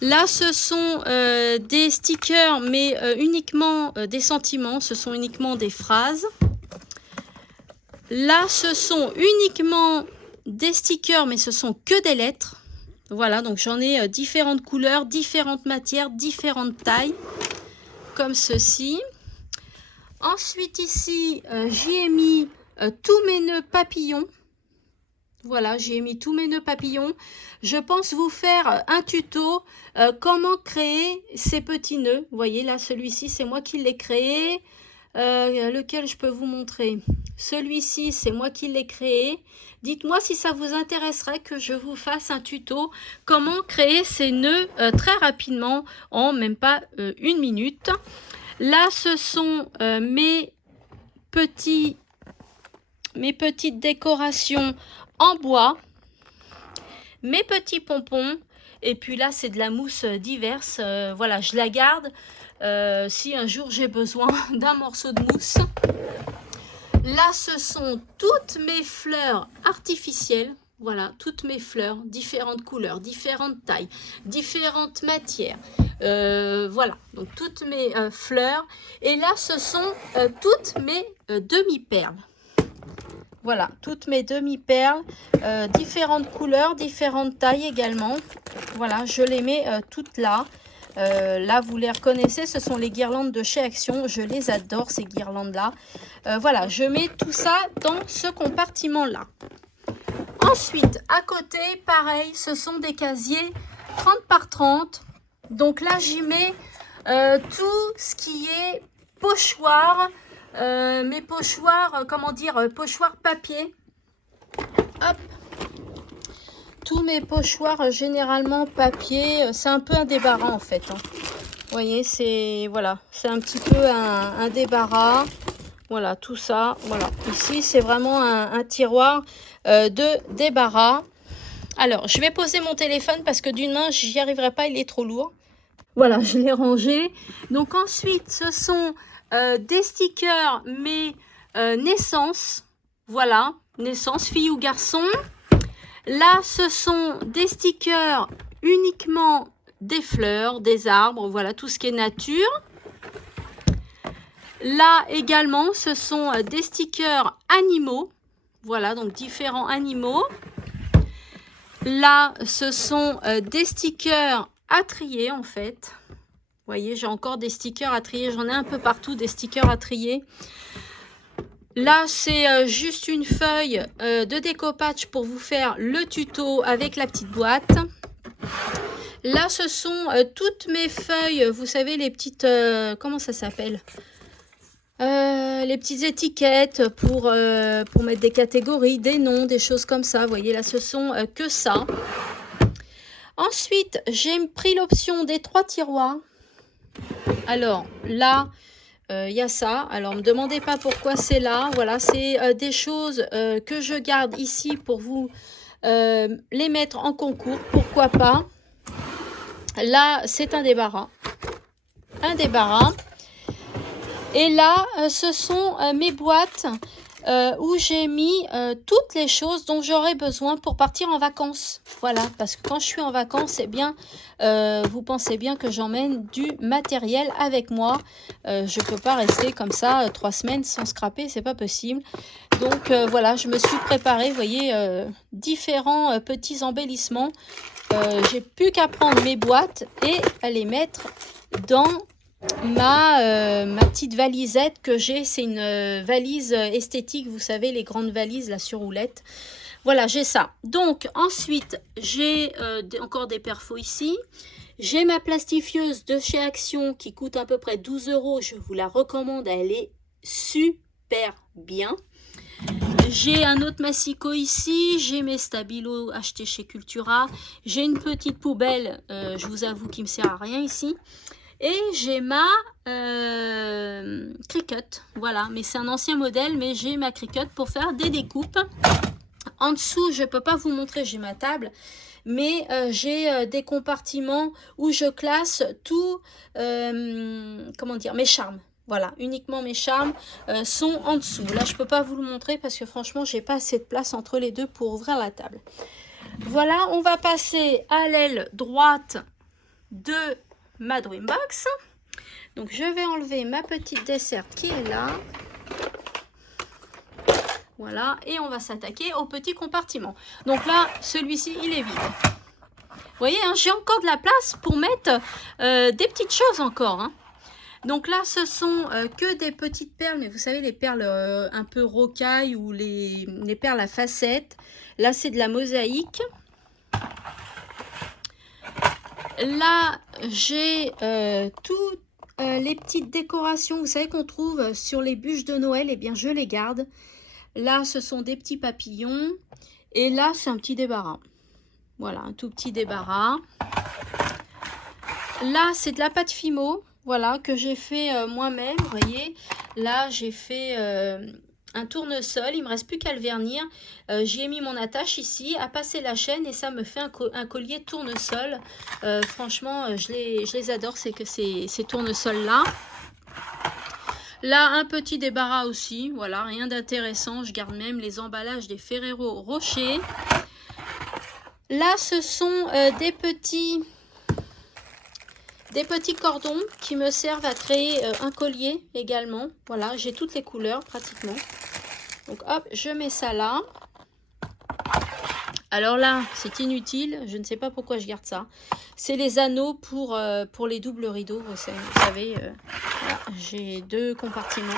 Là, ce sont des stickers, mais uniquement des sentiments. Ce sont uniquement des phrases. Là, ce sont uniquement des stickers, mais ce sont que des lettres. Voilà, donc j'en ai différentes couleurs, différentes matières, différentes tailles, comme ceci. Ensuite, ici, j'y ai mis tous mes nœuds papillons. Voilà, j'ai mis tous mes nœuds papillons. Je pense vous faire un tuto comment créer ces petits nœuds. Vous voyez là, celui-ci, c'est moi qui l'ai créé. Lequel je peux vous montrer? Celui-ci, c'est moi qui l'ai créé. Dites-moi si ça vous intéresserait que je vous fasse un tuto comment créer ces nœuds très rapidement, en même pas une minute. Là, ce sont mes petites décorations en bois, mes petits pompons, et puis là c'est de la mousse diverse. Voilà, je la garde si un jour j'ai besoin d'un morceau de mousse. Là, ce sont toutes mes fleurs artificielles. Voilà, toutes mes fleurs, différentes couleurs, différentes tailles, différentes matières. Voilà, donc toutes mes fleurs. Et là, ce sont toutes mes demi-perles. Voilà, toutes mes demi-perles, différentes couleurs, différentes tailles également. Voilà, je les mets toutes là. Là, vous les reconnaissez, ce sont les guirlandes de chez Action. Je les adore, ces guirlandes-là. Voilà, je mets tout ça dans ce compartiment-là. Ensuite, à côté, pareil, ce sont des casiers 30 par 30. Donc là, j'y mets tout ce qui est pochoir. Mes pochoirs, comment dire, pochoirs papier. Hop. Tous mes pochoirs généralement papier, c'est un peu un débarras en fait. Hein. Vous voyez, c'est voilà, c'est un petit peu un débarras. Voilà, tout ça. Voilà, ici c'est vraiment un tiroir de débarras. Alors, je vais poser mon téléphone parce que d'une main, j'y arriverai pas, il est trop lourd. Voilà, je l'ai rangé. Donc ensuite, ce sont des stickers, mais naissance. Voilà, naissance, fille ou garçon. Là, ce sont des stickers uniquement des fleurs, des arbres, voilà, tout ce qui est nature. Là également, ce sont des stickers animaux. Voilà, donc différents animaux. Là, ce sont des stickers à trier en fait. Vous voyez, j'ai encore des stickers à trier. J'en ai un peu partout des stickers à trier. Là, c'est juste une feuille de découpage pour vous faire le tuto avec la petite boîte. Là, ce sont toutes mes feuilles. Vous savez, les petites... comment ça s'appelle? Les petites étiquettes pour mettre des catégories, des noms, des choses comme ça. Vous voyez, là, ce sont que ça. Ensuite, j'ai pris l'option des 3 tiroirs. Alors, là... il y a ça, alors ne me demandez pas pourquoi c'est là, voilà, c'est des choses que je garde ici pour vous les mettre en concours, pourquoi pas. Là, c'est un débarras. Un débarras. Et là, ce sont mes boîtes où j'ai mis toutes les choses dont j'aurai besoin pour partir en vacances. Voilà, parce que quand je suis en vacances, eh bien, vous pensez bien que j'emmène du matériel avec moi. Je ne peux pas rester comme ça 3 semaines sans scraper, c'est pas possible. Donc voilà, je me suis préparée, vous voyez, différents petits embellissements. J'ai plus qu'à prendre mes boîtes et à les mettre dans ma petite valisette que j'ai. C'est une valise esthétique, vous savez, les grandes valises là sur roulette. Voilà, j'ai ça. Donc ensuite, j'ai encore des perfos ici. J'ai ma plastifieuse de chez Action qui coûte à peu près 12 €. Je vous la recommande, elle est super bien. J'ai un autre massicot ici, j'ai mes stabilos achetés chez Cultura, j'ai une petite poubelle, je vous avoue, qui me sert à rien ici, et j'ai ma Cricut, voilà, mais c'est un ancien modèle, mais j'ai ma Cricut pour faire des découpes. En dessous, je ne peux pas vous montrer, j'ai ma table, mais j'ai des compartiments où je classe tout, comment dire, mes charmes. Voilà, uniquement mes charmes sont en dessous. Là, je ne peux pas vous le montrer parce que franchement, j'ai pas assez de place entre les deux pour ouvrir la table. Voilà, on va passer à l'aile droite de ma Dreambox. Donc, je vais enlever ma petite desserte qui est là. Voilà, et on va s'attaquer au petit compartiment. Donc là, celui-ci, il est vide. Vous voyez, hein, j'ai encore de la place pour mettre des petites choses encore, hein. Donc là, ce sont que des petites perles, mais vous savez, les perles un peu rocailles ou les perles à facettes. Là, c'est de la mosaïque. Là, j'ai toutes les petites décorations, vous savez, qu'on trouve sur les bûches de Noël. Eh bien, je les garde. Là, ce sont des petits papillons. Et là, c'est un petit débarras. Voilà, un tout petit débarras. Là, c'est de la pâte Fimo. Voilà, que j'ai fait moi-même, vous voyez. Là, j'ai fait un tournesol. Il ne me reste plus qu'à le vernir. J'y ai mis mon attache ici, à passer la chaîne. Et ça me fait un collier tournesol. Franchement, je les adore, ces tournesols-là. Là, un petit débarras aussi. Voilà, rien d'intéressant. Je garde même les emballages des Ferrero Rocher. Là, ce sont des petits cordons qui me servent à créer un collier également. Voilà, j'ai toutes les couleurs pratiquement. Donc hop, je mets ça là. Alors là, c'est inutile, je ne sais pas pourquoi je garde ça. C'est les anneaux pour les doubles rideaux. Vous savez, voilà, j'ai 2 compartiments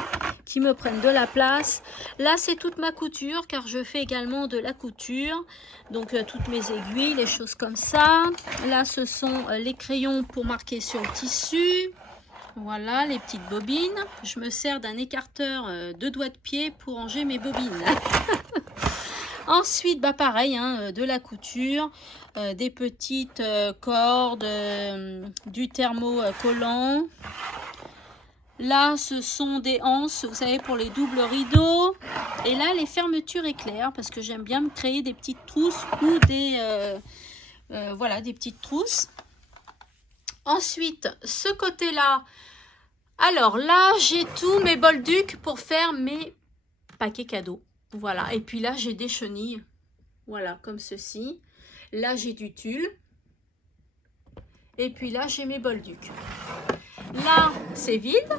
qui me prennent de la place. Là, c'est toute ma couture, car je fais également de la couture. Donc, toutes mes aiguilles, les choses comme ça. Là, ce sont les crayons pour marquer sur le tissu. Voilà, les petites bobines. Je me sers d'un écarteur de doigts de pied pour ranger mes bobines. Ensuite, bah pareil, hein, de la couture, des petites cordes, du thermocollant. Là, ce sont des anses, vous savez, pour les doubles rideaux. Et là, les fermetures éclairs, parce que j'aime bien me créer des petites trousses ou voilà, des petites trousses. Ensuite, ce côté-là, alors là, j'ai tous mes bolducs pour faire mes paquets cadeaux. Voilà, et puis là, j'ai des chenilles, voilà, comme ceci. Là, j'ai du tulle. Et puis là, j'ai mes bolducs. Là, c'est vide.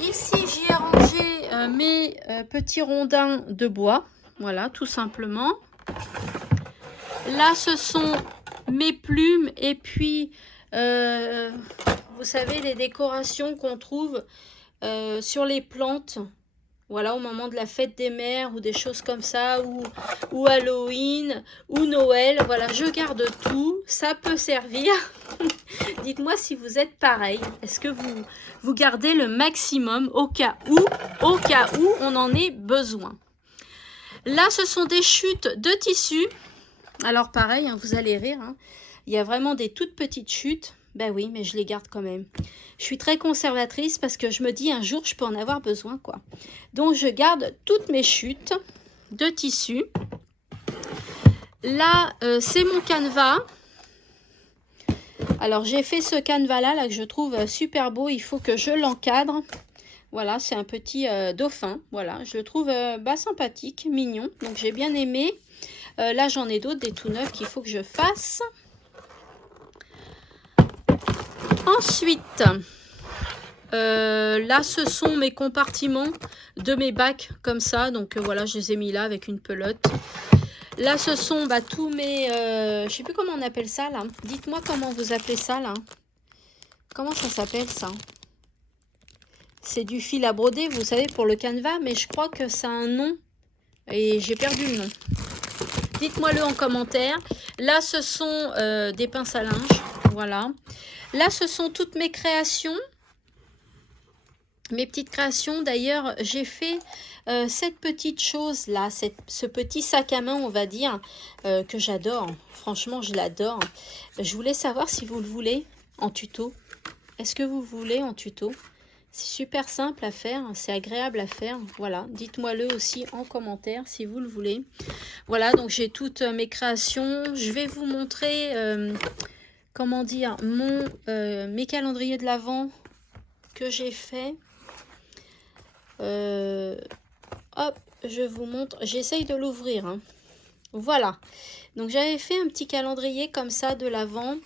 Ici, j'y ai rangé mes petits rondins de bois. Voilà, tout simplement. Là, ce sont mes plumes et puis, vous savez, les décorations qu'on trouve sur les plantes. Voilà, au moment de la fête des mères ou des choses comme ça, ou Halloween, ou Noël. Voilà, je garde tout. Ça peut servir. Dites-moi si vous êtes pareil. Est-ce que vous gardez le maximum au cas où on en ait besoin. Là, ce sont des chutes de tissu. Alors pareil, hein, vous allez rire. Hein. Il y a vraiment des toutes petites chutes. Ben oui, mais je les garde quand même. Je suis très conservatrice parce que je me dis un jour, je peux en avoir besoin, quoi. Donc, je garde toutes mes chutes de tissu. Là, c'est mon canevas. Alors j'ai fait ce canevas là que je trouve super beau. Il faut que je l'encadre. Voilà, c'est un petit dauphin. Voilà, je le trouve sympathique, mignon. Donc j'ai bien aimé. Là j'en ai d'autres, des tout neufs qu'il faut que je fasse. Ensuite, là ce sont mes compartiments de mes bacs comme ça. Donc voilà, je les ai mis là avec une pelote. Là ce sont tous mes... je sais plus comment on appelle ça là. Dites-moi comment vous appelez ça là. Comment ça s'appelle ça? C'est du fil à broder, vous savez, pour le canevas. Mais je crois que ça a un nom. Et j'ai perdu le nom. Dites-moi-le en commentaire. Là ce sont des pinces à linge. Voilà. Là, ce sont toutes mes créations, mes petites créations. D'ailleurs, j'ai fait cette petite chose-là, ce petit sac à main, on va dire, que j'adore. Franchement, je l'adore. Je voulais savoir si vous le voulez en tuto. Est-ce que vous voulez en tuto? C'est super simple à faire, c'est agréable à faire. Voilà, dites-moi-le aussi en commentaire si vous le voulez. Voilà, donc j'ai toutes mes créations. Je vais vous montrer... comment dire, mes calendriers de l'Avent que j'ai fait. Hop, je vous montre. J'essaye de l'ouvrir. Hein. Voilà. Donc j'avais fait un petit calendrier comme ça de l'Avent.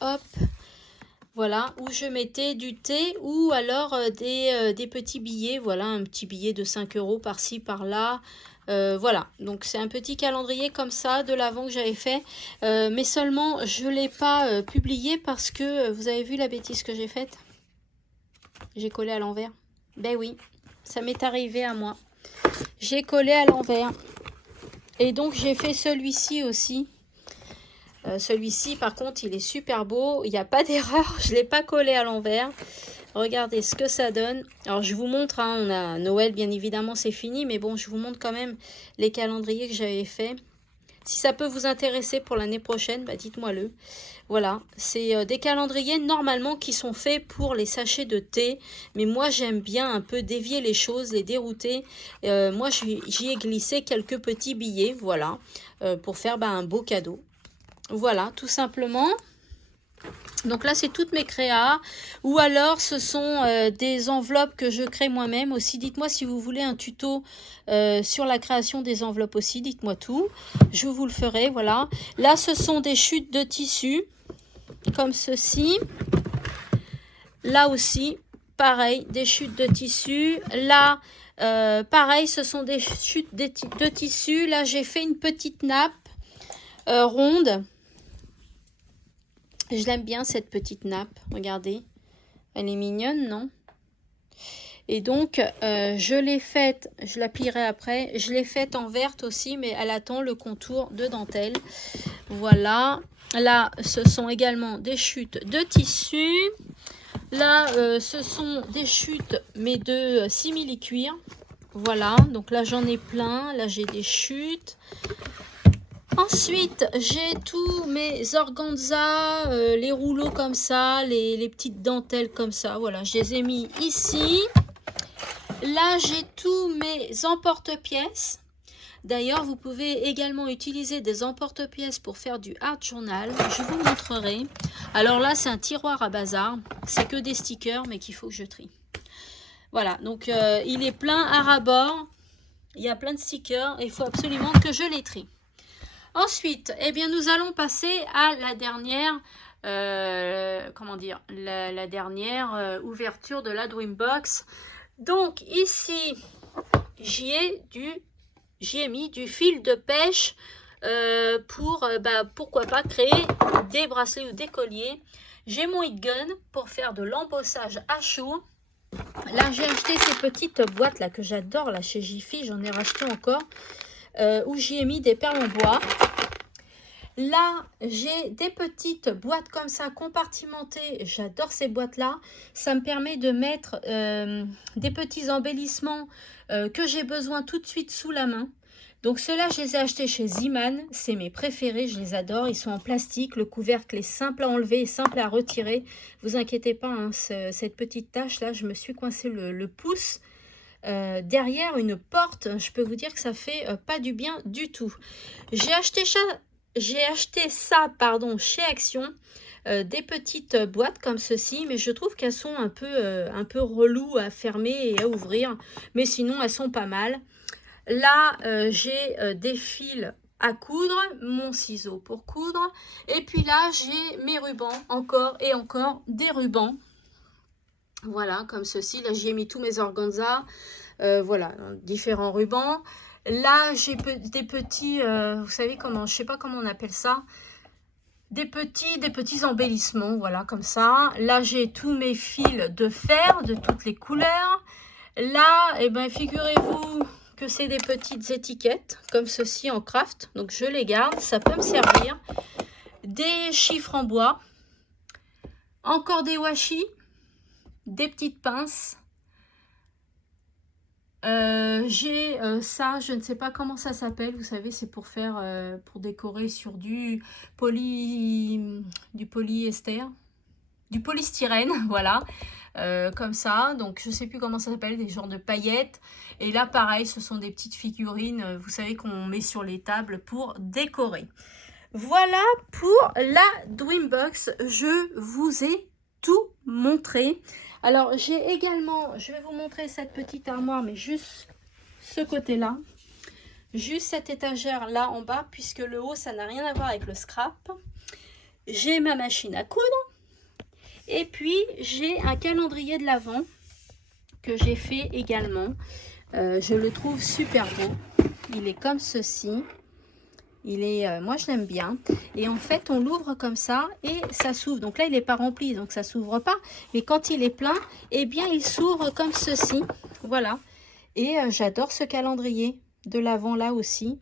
Hop. Voilà, où je mettais du thé ou alors des petits billets. Voilà, un petit billet de 5 € par-ci, par-là. Voilà, donc c'est un petit calendrier comme ça de l'Avent que j'avais fait. Mais seulement, je ne l'ai pas publié parce que vous avez vu la bêtise que j'ai faite. J'ai collé à l'envers. Ben oui, ça m'est arrivé à moi. J'ai collé à l'envers. Et donc, j'ai fait celui-ci aussi. Celui-ci, par contre, il est super beau. Il n'y a pas d'erreur. Je ne l'ai pas collé à l'envers. Regardez ce que ça donne. Alors, je vous montre. Hein, on a Noël, bien évidemment, c'est fini. Mais bon, je vous montre quand même les calendriers que j'avais fait. Si ça peut vous intéresser pour l'année prochaine, dites-moi-le. Voilà, c'est des calendriers normalement qui sont faits pour les sachets de thé. Mais moi, j'aime bien un peu dévier les choses, les dérouter. Moi, j'y ai glissé quelques petits billets, voilà, pour faire un beau cadeau. Voilà, tout simplement. Donc là, c'est toutes mes créas. Ou alors, ce sont des enveloppes que je crée moi-même aussi. Dites-moi si vous voulez un tuto sur la création des enveloppes aussi. Dites-moi tout. Je vous le ferai, voilà. Là, ce sont des chutes de tissu, comme ceci. Là aussi, pareil, des chutes de tissu. Là, pareil, ce sont des chutes de tissu. Là, j'ai fait une petite nappe ronde. Je l'aime bien cette petite nappe, regardez. Elle est mignonne, non? Et donc, je l'ai faite, je la plierai après. Je l'ai faite en verte aussi, mais elle attend le contour de dentelle. Voilà. Là, ce sont également des chutes de tissu. Là, ce sont des chutes, mais de simili-cuir. Voilà. Donc là, j'en ai plein. Là, j'ai des chutes. Ensuite, j'ai tous mes organza, les rouleaux comme ça, les petites dentelles comme ça. Voilà, je les ai mis ici. Là, j'ai tous mes emporte-pièces. D'ailleurs, vous pouvez également utiliser des emporte-pièces pour faire du art journal. Je vous montrerai. Alors là, c'est un tiroir à bazar. C'est que des stickers, mais qu'il faut que je trie. Voilà, donc il est plein à ras-bord. Il y a plein de stickers et il faut absolument que je les trie. Ensuite, eh bien, nous allons passer à la dernière, comment dire, la dernière ouverture de la Dreambox. Donc ici, j'y ai mis du fil de pêche pour, pourquoi pas, créer des bracelets ou des colliers. J'ai mon heat gun pour faire de l'embossage à chaud. Là, j'ai acheté ces petites boîtes là que j'adore là chez Jiffy. J'en ai racheté encore. Où j'y ai mis des perles en bois. Là, j'ai des petites boîtes comme ça, compartimentées. J'adore ces boîtes-là. Ça me permet de mettre des petits embellissements que j'ai besoin tout de suite sous la main. Donc ceux-là, je les ai achetés chez Ziman. C'est mes préférés, je les adore. Ils sont en plastique. Le couvercle est simple à enlever et simple à retirer. Vous inquiétez pas, hein, cette petite tache-là, je me suis coincé le pouce. Derrière une porte, je peux vous dire que ça fait pas du bien du tout. J'ai acheté j'ai acheté ça, pardon, chez Action. Des petites boîtes comme ceci, mais je trouve qu'elles sont un peu reloues à fermer et à ouvrir, mais sinon elles sont pas mal. Là, j'ai des fils à coudre, mon ciseau pour coudre, et puis là, j'ai mes rubans, encore et encore des rubans. Voilà, comme ceci. Là, j'y ai mis tous mes organza, voilà, différents rubans. Là, j'ai des petits, vous savez comment, je sais pas comment on appelle ça, des petits embellissements, voilà, comme ça. Là, j'ai tous mes fils de fer de toutes les couleurs. Là, eh ben, figurez-vous que c'est des petites étiquettes, comme ceci en craft. Donc, je les garde, ça peut me servir. Des chiffres en bois. Encore des washi. Des petites pinces. J'ai ça, je ne sais pas comment ça s'appelle, vous savez, c'est pour faire, pour décorer sur du polyester, du polystyrène, voilà, comme ça. Donc je sais plus comment ça s'appelle, des genres de paillettes. Et là pareil, ce sont des petites figurines, vous savez, qu'on met sur les tables pour décorer. Voilà pour la Dreambox, je vous ai tout montré. Alors j'ai également, je vais vous montrer cette petite armoire, mais juste ce côté-là, juste cette étagère là en bas, puisque le haut ça n'a rien à voir avec le scrap. J'ai ma machine à coudre, et puis j'ai un calendrier de l'Avent que j'ai fait également. Je le trouve super beau, il est comme ceci. Il est, moi je l'aime bien, et en fait on l'ouvre comme ça et ça s'ouvre. Donc là il n'est pas rempli, donc ça s'ouvre pas, mais quand il est plein, eh bien il s'ouvre comme ceci, voilà. Et j'adore ce calendrier de l'Avent là aussi,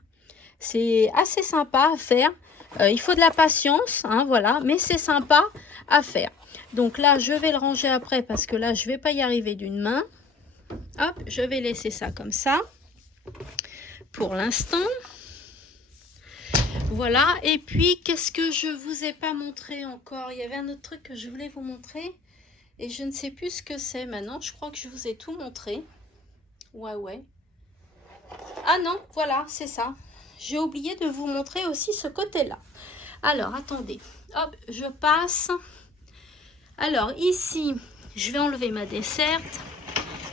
c'est assez sympa à faire. Il faut de la patience, hein, voilà, mais c'est sympa à faire. Donc là je vais le ranger après parce que là je vais pas y arriver d'une main. Hop, je vais laisser ça comme ça pour l'instant. Voilà, et puis qu'est-ce que je vous ai pas montré encore? Il y avait un autre truc que je voulais vous montrer et je ne sais plus ce que c'est maintenant. Je crois que je vous ai tout montré. Ouais. Ah non, voilà, c'est ça. J'ai oublié de vous montrer aussi ce côté-là. Alors, attendez. Hop, je passe. Alors, ici, je vais enlever ma desserte.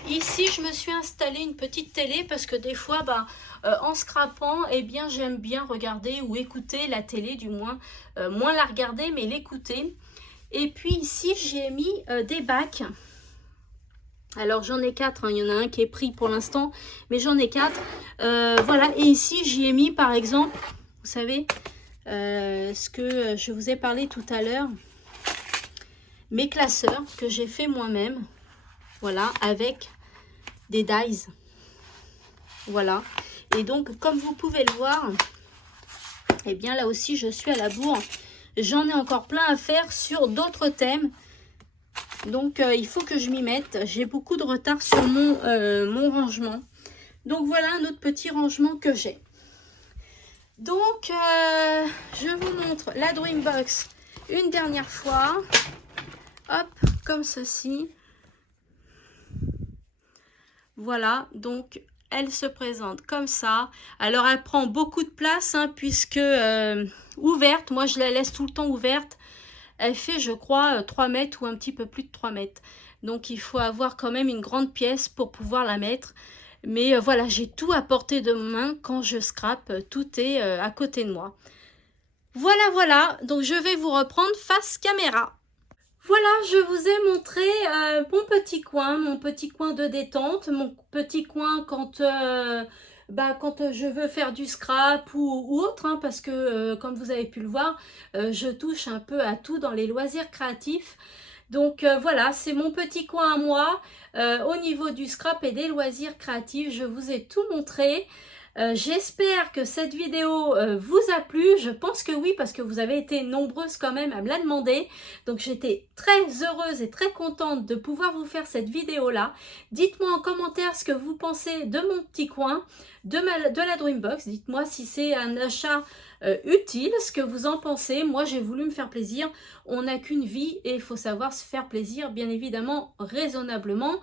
Ici, je me suis installé une petite télé parce que des fois, en scrapant, eh bien, j'aime bien regarder ou écouter la télé, du moins. Moins la regarder, mais l'écouter. Et puis ici, j'ai mis des bacs. Alors, j'en ai 4. Hein. Il y en a un qui est pris pour l'instant, mais j'en ai 4. Voilà, et ici, j'y ai mis, par exemple, vous savez, ce que je vous ai parlé tout à l'heure, mes classeurs que j'ai fait moi-même. Voilà, avec des dies. Voilà. Et donc, comme vous pouvez le voir, eh bien, là aussi, je suis à la bourre. J'en ai encore plein à faire sur d'autres thèmes. Donc, il faut que je m'y mette. J'ai beaucoup de retard sur mon rangement. Donc, voilà un autre petit rangement que j'ai. Donc, je vous montre la Dreambox une dernière fois. Hop, comme ceci. Voilà, donc elle se présente comme ça. Alors elle prend beaucoup de place, hein, puisque ouverte, moi je la laisse tout le temps ouverte. Elle fait, je crois, 3 mètres ou un petit peu plus de 3 mètres. Donc il faut avoir quand même une grande pièce pour pouvoir la mettre. Mais voilà, j'ai tout à portée de main quand je scrape. Tout est à côté de moi. Voilà, donc je vais vous reprendre face caméra. Voilà, je vous ai montré mon petit coin de détente, mon petit coin quand je veux faire du scrap ou autre, hein, parce que comme vous avez pu le voir, je touche un peu à tout dans les loisirs créatifs. Donc voilà, c'est mon petit coin à moi. Au niveau du scrap et des loisirs créatifs, je vous ai tout montré. J'espère que cette vidéo vous a plu. Je pense que oui, parce que vous avez été nombreuses quand même à me la demander. Donc j'étais très heureuse et très contente de pouvoir vous faire cette vidéo là. Dites-moi en commentaire ce que vous pensez de mon petit coin, de la Dreambox. Dites-moi si c'est un achat utile, ce que vous en pensez. Moi j'ai voulu me faire plaisir. On n'a qu'une vie et il faut savoir se faire plaisir, bien évidemment, raisonnablement.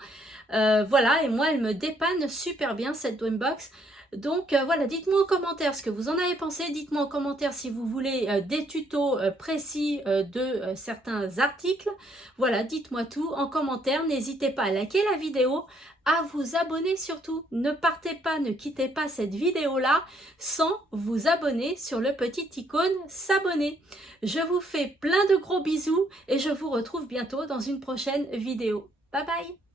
Voilà, et moi elle me dépanne super bien cette Dreambox. Donc voilà, dites-moi en commentaire ce que vous en avez pensé, dites-moi en commentaire si vous voulez des tutos précis de certains articles. Voilà, dites-moi tout en commentaire, n'hésitez pas à liker la vidéo, à vous abonner surtout. Ne partez pas, ne quittez pas cette vidéo-là sans vous abonner sur le petit icône s'abonner. Je vous fais plein de gros bisous et je vous retrouve bientôt dans une prochaine vidéo. Bye bye!